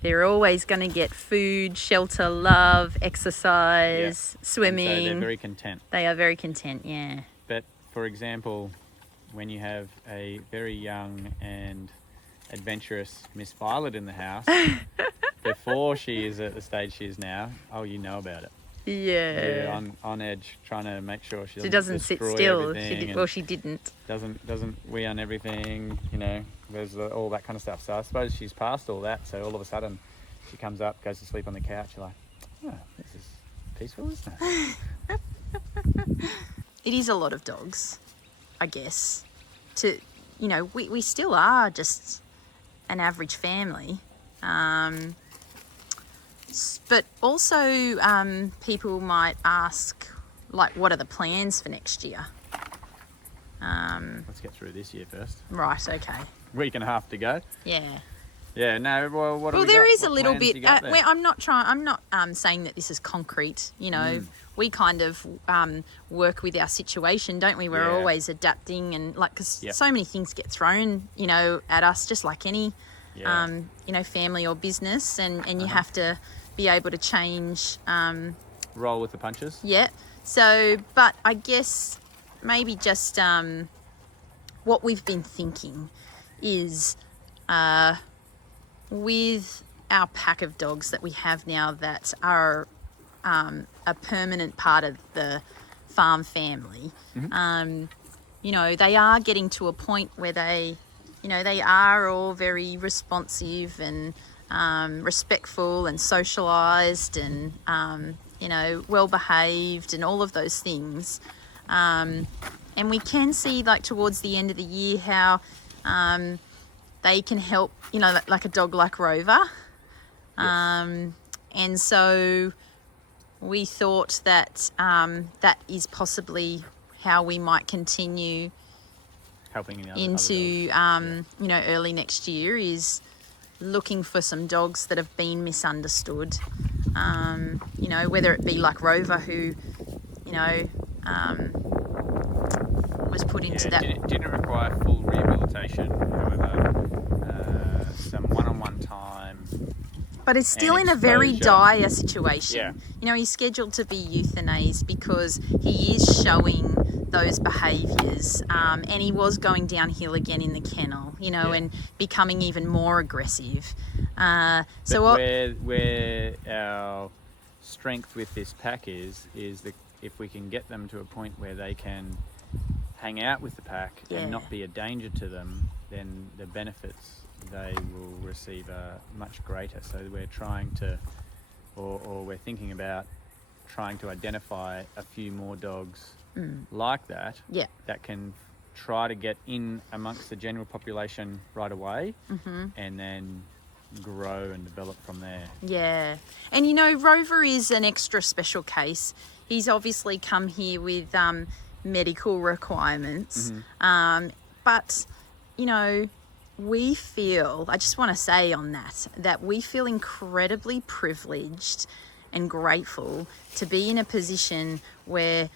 they're always going to get food, shelter, love, exercise, swimming. And so they're very content. They are very content, yeah. But for example, when you have a very young and adventurous Miss Violet in the house, before she is at the stage she is now, oh, you know about it. Yeah. Yeah, on edge, trying to make sure she doesn't sit destroy still. everything She didn't. doesn't wee on everything, you know, there's all that kind of stuff. So I suppose she's past all that, so all of a sudden she comes up, goes to sleep on the couch, you're like, oh, this is peaceful, isn't it? It is a lot of dogs, I guess. We still are just an average family. But also people might ask, like, what are the plans for next year? Let's get through this year first. Right, okay. Week and a half to go. Yeah. Yeah, no, well, what do Well, we there got? is What a little plans bit. you got there? I'm not saying that this is concrete. You know, we kind of work with our situation, don't we? We're Yeah. always adapting, and because Yep. so many things get thrown, at us, just like any, Yeah. family or business, and you have to be able to change. Roll with the punches. Yeah. So, but I guess maybe just what we've been thinking is with our pack of dogs that we have now that are a permanent part of the farm family, they are getting to a point where they are all very responsive and respectful and socialised and, well behaved and all of those things. And we can see, like, towards the end of the year how they can help, like a dog like Rover. Yes. And so we thought that that is possibly how we might continue Helping the other into, dogs. early next year, is looking for some dogs that have been misunderstood. Whether it be like Rover, who, was put into that. Didn't require full rehabilitation, however, some one-on-one time. But it's still and in a very exposure. dire situation. Yeah. He's scheduled to be euthanized because he is showing those behaviours, and he was going downhill again in the kennel, and becoming even more aggressive. Where our strength with this pack is that if we can get them to a point where they can hang out with the pack and not be a danger to them, then the benefits they will receive are much greater. So we're trying to, or we're thinking about trying to identify a few more dogs like that, that can try to get in amongst the general population right away, and then grow and develop from there. Yeah. And Rover is an extra special case. He's obviously come here with medical requirements, but we feel, I just want to say on that we feel incredibly privileged and grateful to be in a position where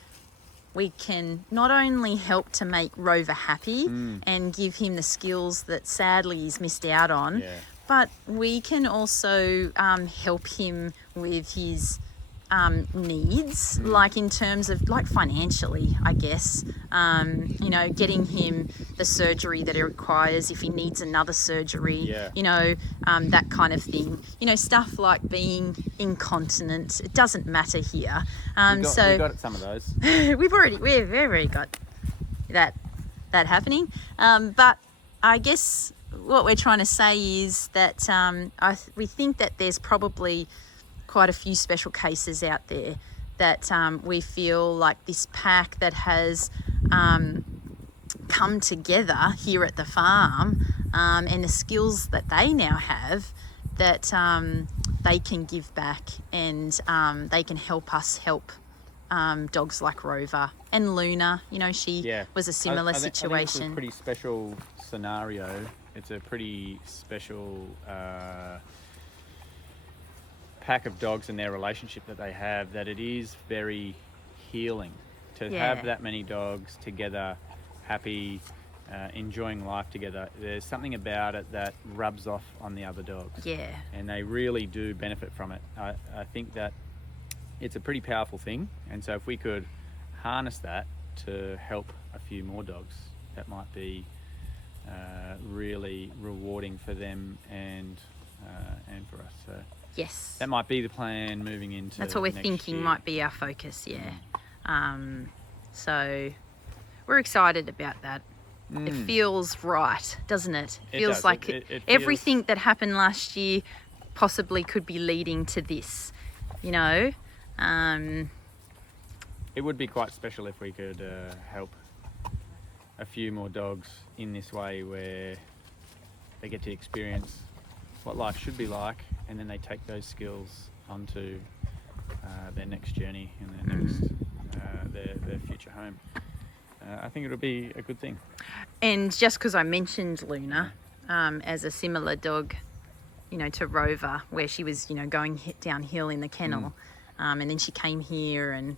we can not only help to make Rover happy and give him the skills that sadly he's missed out on, but we can also help him with his needs, like in terms of, like, financially, I guess, getting him the surgery that he requires if he needs another surgery, that kind of thing, stuff like being incontinent. It doesn't matter here. We got some of those. we've already got that happening, but I guess what we're trying to say is that we think that there's probably quite a few special cases out there that we feel like this pack that has come together here at the farm, and the skills that they now have that they can give back, and they can help us help dogs like Rover and Luna. You know, she was a similar I think situation. it's a pretty special scenario. It's a pretty special pack of dogs and their relationship that they have, that it is very healing to have that many dogs together, happy, enjoying life together. There's something about it that rubs off on the other dogs. Yeah. And they really do benefit from it. I think that it's a pretty powerful thing. And so if we could harness that to help a few more dogs, that might be really rewarding for them and for us. So yes, that might be the plan moving into. That's what we're thinking year. might be our focus. So we're excited about that. It feels right, doesn't it? It feels does. like It feels... everything that happened last year possibly could be leading to this. You know. It would be quite special if we could help a few more dogs in this way, where they get to experience what life should be like, and then they take those skills onto their next journey and their next their future home. I think it'll be a good thing. And just because I mentioned Luna as a similar dog, you know, to Rover, where she was, you know, going downhill in the kennel, and then she came here and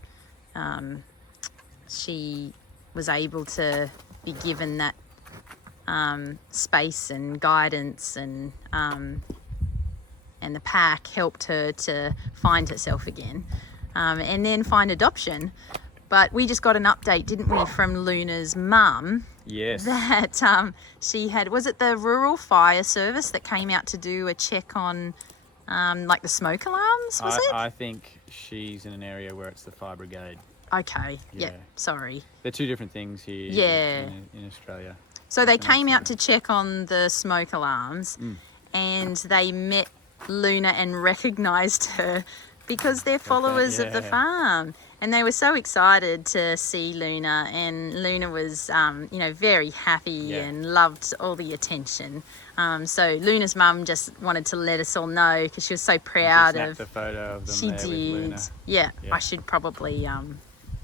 she was able to be given that space and guidance, and the pack helped her to find herself again, and then find adoption. But we just got an update, didn't we, from Luna's mum? Yes. That she had, was it the Rural Fire Service that came out to do a check on like the smoke alarms, was it? I think she's in an area where it's the fire brigade. Okay, Yeah. Sorry. They're two different things here in Australia. So they came out to check on the smoke alarms, and they met Luna and recognised her because they're followers of the farm. And they were so excited to see Luna, and Luna was, you know, very happy and loved all the attention. So Luna's mum just wanted to let us all know, because she was so proud of. She snapped a photo of them. She there did. With Luna. Yeah, I should probably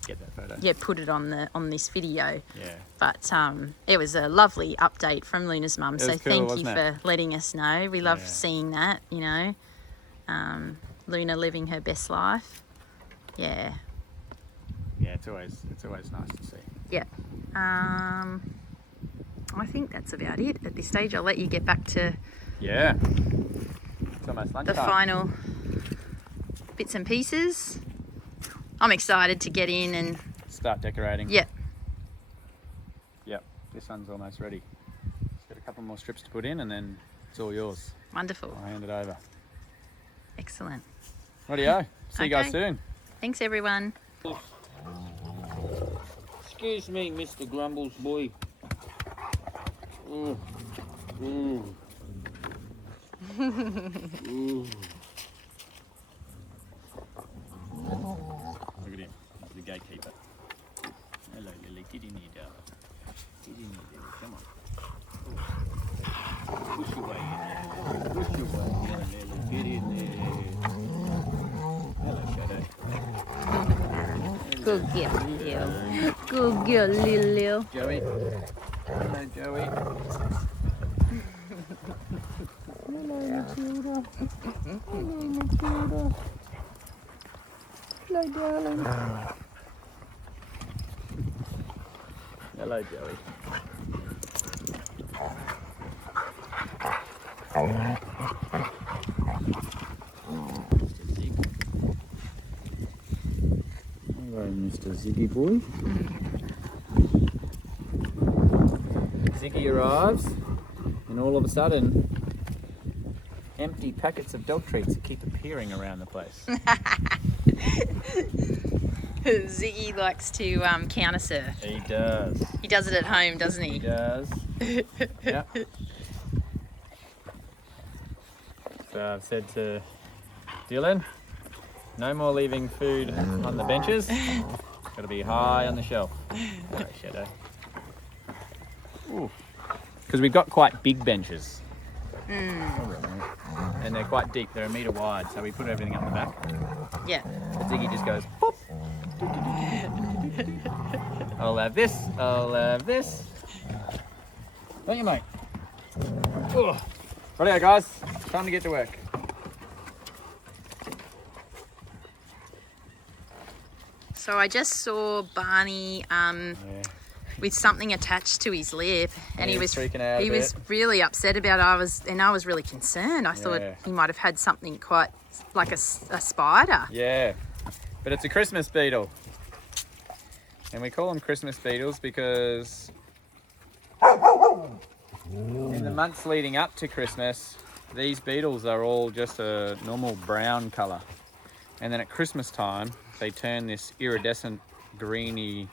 get that photo. Yeah, put it on this video. Yeah. But it was a lovely update from Luna's mum. So cool, thank you wasn't for letting us know. We love seeing that, you know. Luna living her best life. Yeah. Yeah, it's always nice to see. Yeah. I think that's about it at this stage. I'll let you get back to it's almost lunchtime. the final bits and pieces. I'm excited to get in and start decorating. Yeah. Yep. This one's almost ready. Just got a couple more strips to put in, and then it's all yours. Wonderful. I'll hand it over. Excellent. Rightio. See you guys soon. Thanks, everyone. Excuse me, Mr. Grumbles boy. Ooh. Ooh. Ooh. Look at him. He's the gatekeeper. Hello, Lily. Get in here, darling. Get in here, Lily. Come on. Push your way in there. Push your way in there, Lily. Get in there. Hello, Shadow. Good girl, Lil. Good girl, Lil. Joey. Hello, Joey. Hello, Matilda. Hello, Matilda. Hello, darling. Hello, Joey. Hello, Mr. Ziggy boy. Ziggy arrives, and all of a sudden, empty packets of dog treats keep appearing around the place. Ziggy likes to counter surf. He does. He does it at home, doesn't he? He does. Yep. So I've said to Dylan, no more leaving food on the benches. Got to be high on the shelf. Hello, Shadow. Because we've got quite big benches. and they're quite deep. They're 1 metre wide, so we put everything up the back. Yeah. But Ziggy just goes, pop. I'll have this, I'll have this. Don't you, mate? Oh. Righto, guys. Time to get to work. So I just saw Barney with something attached to his lip, and he was freaking out. He was really upset about it. I was really concerned. I thought he might have had something quite like a spider. Yeah, but it's a Christmas beetle, and we call them Christmas beetles because in the months leading up to Christmas, these beetles are all just a normal brown colour, and then at Christmas time they turn this iridescent greeny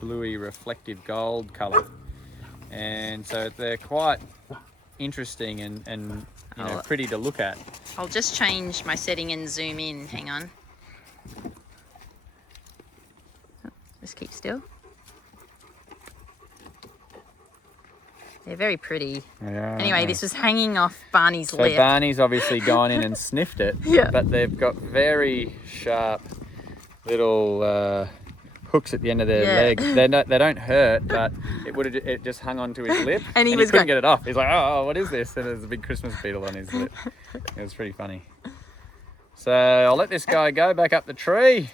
bluey reflective gold colour, and so they're quite interesting and you know, pretty to look at. I'll just change my setting and zoom in. Hang on. Just keep still. They're very pretty. Yeah. Anyway, this was hanging off Barney's So lip. Barney's obviously gone in and sniffed it, Yeah. but they've got very sharp little hooks at the end of their leg. They don't hurt, but it just hung onto his lip, and he couldn't get it off. He's like, oh, what is this? And there's a big Christmas beetle on his lip. It was pretty funny. So I'll let this guy go back up the tree.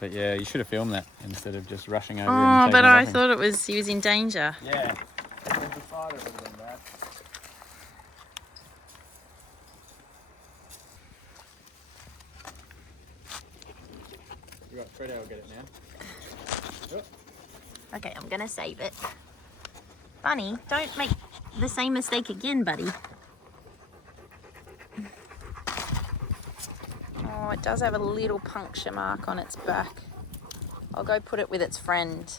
But yeah, you should have filmed that instead of just rushing over. Oh, but I thought he was in danger. Yeah. The spider would have been bad. You got Fredo will get it now. Yep. Okay, I'm gonna save it. Bunny, don't make the same mistake again, buddy. Oh, it does have a little puncture mark on its back. I'll go put it with its friend.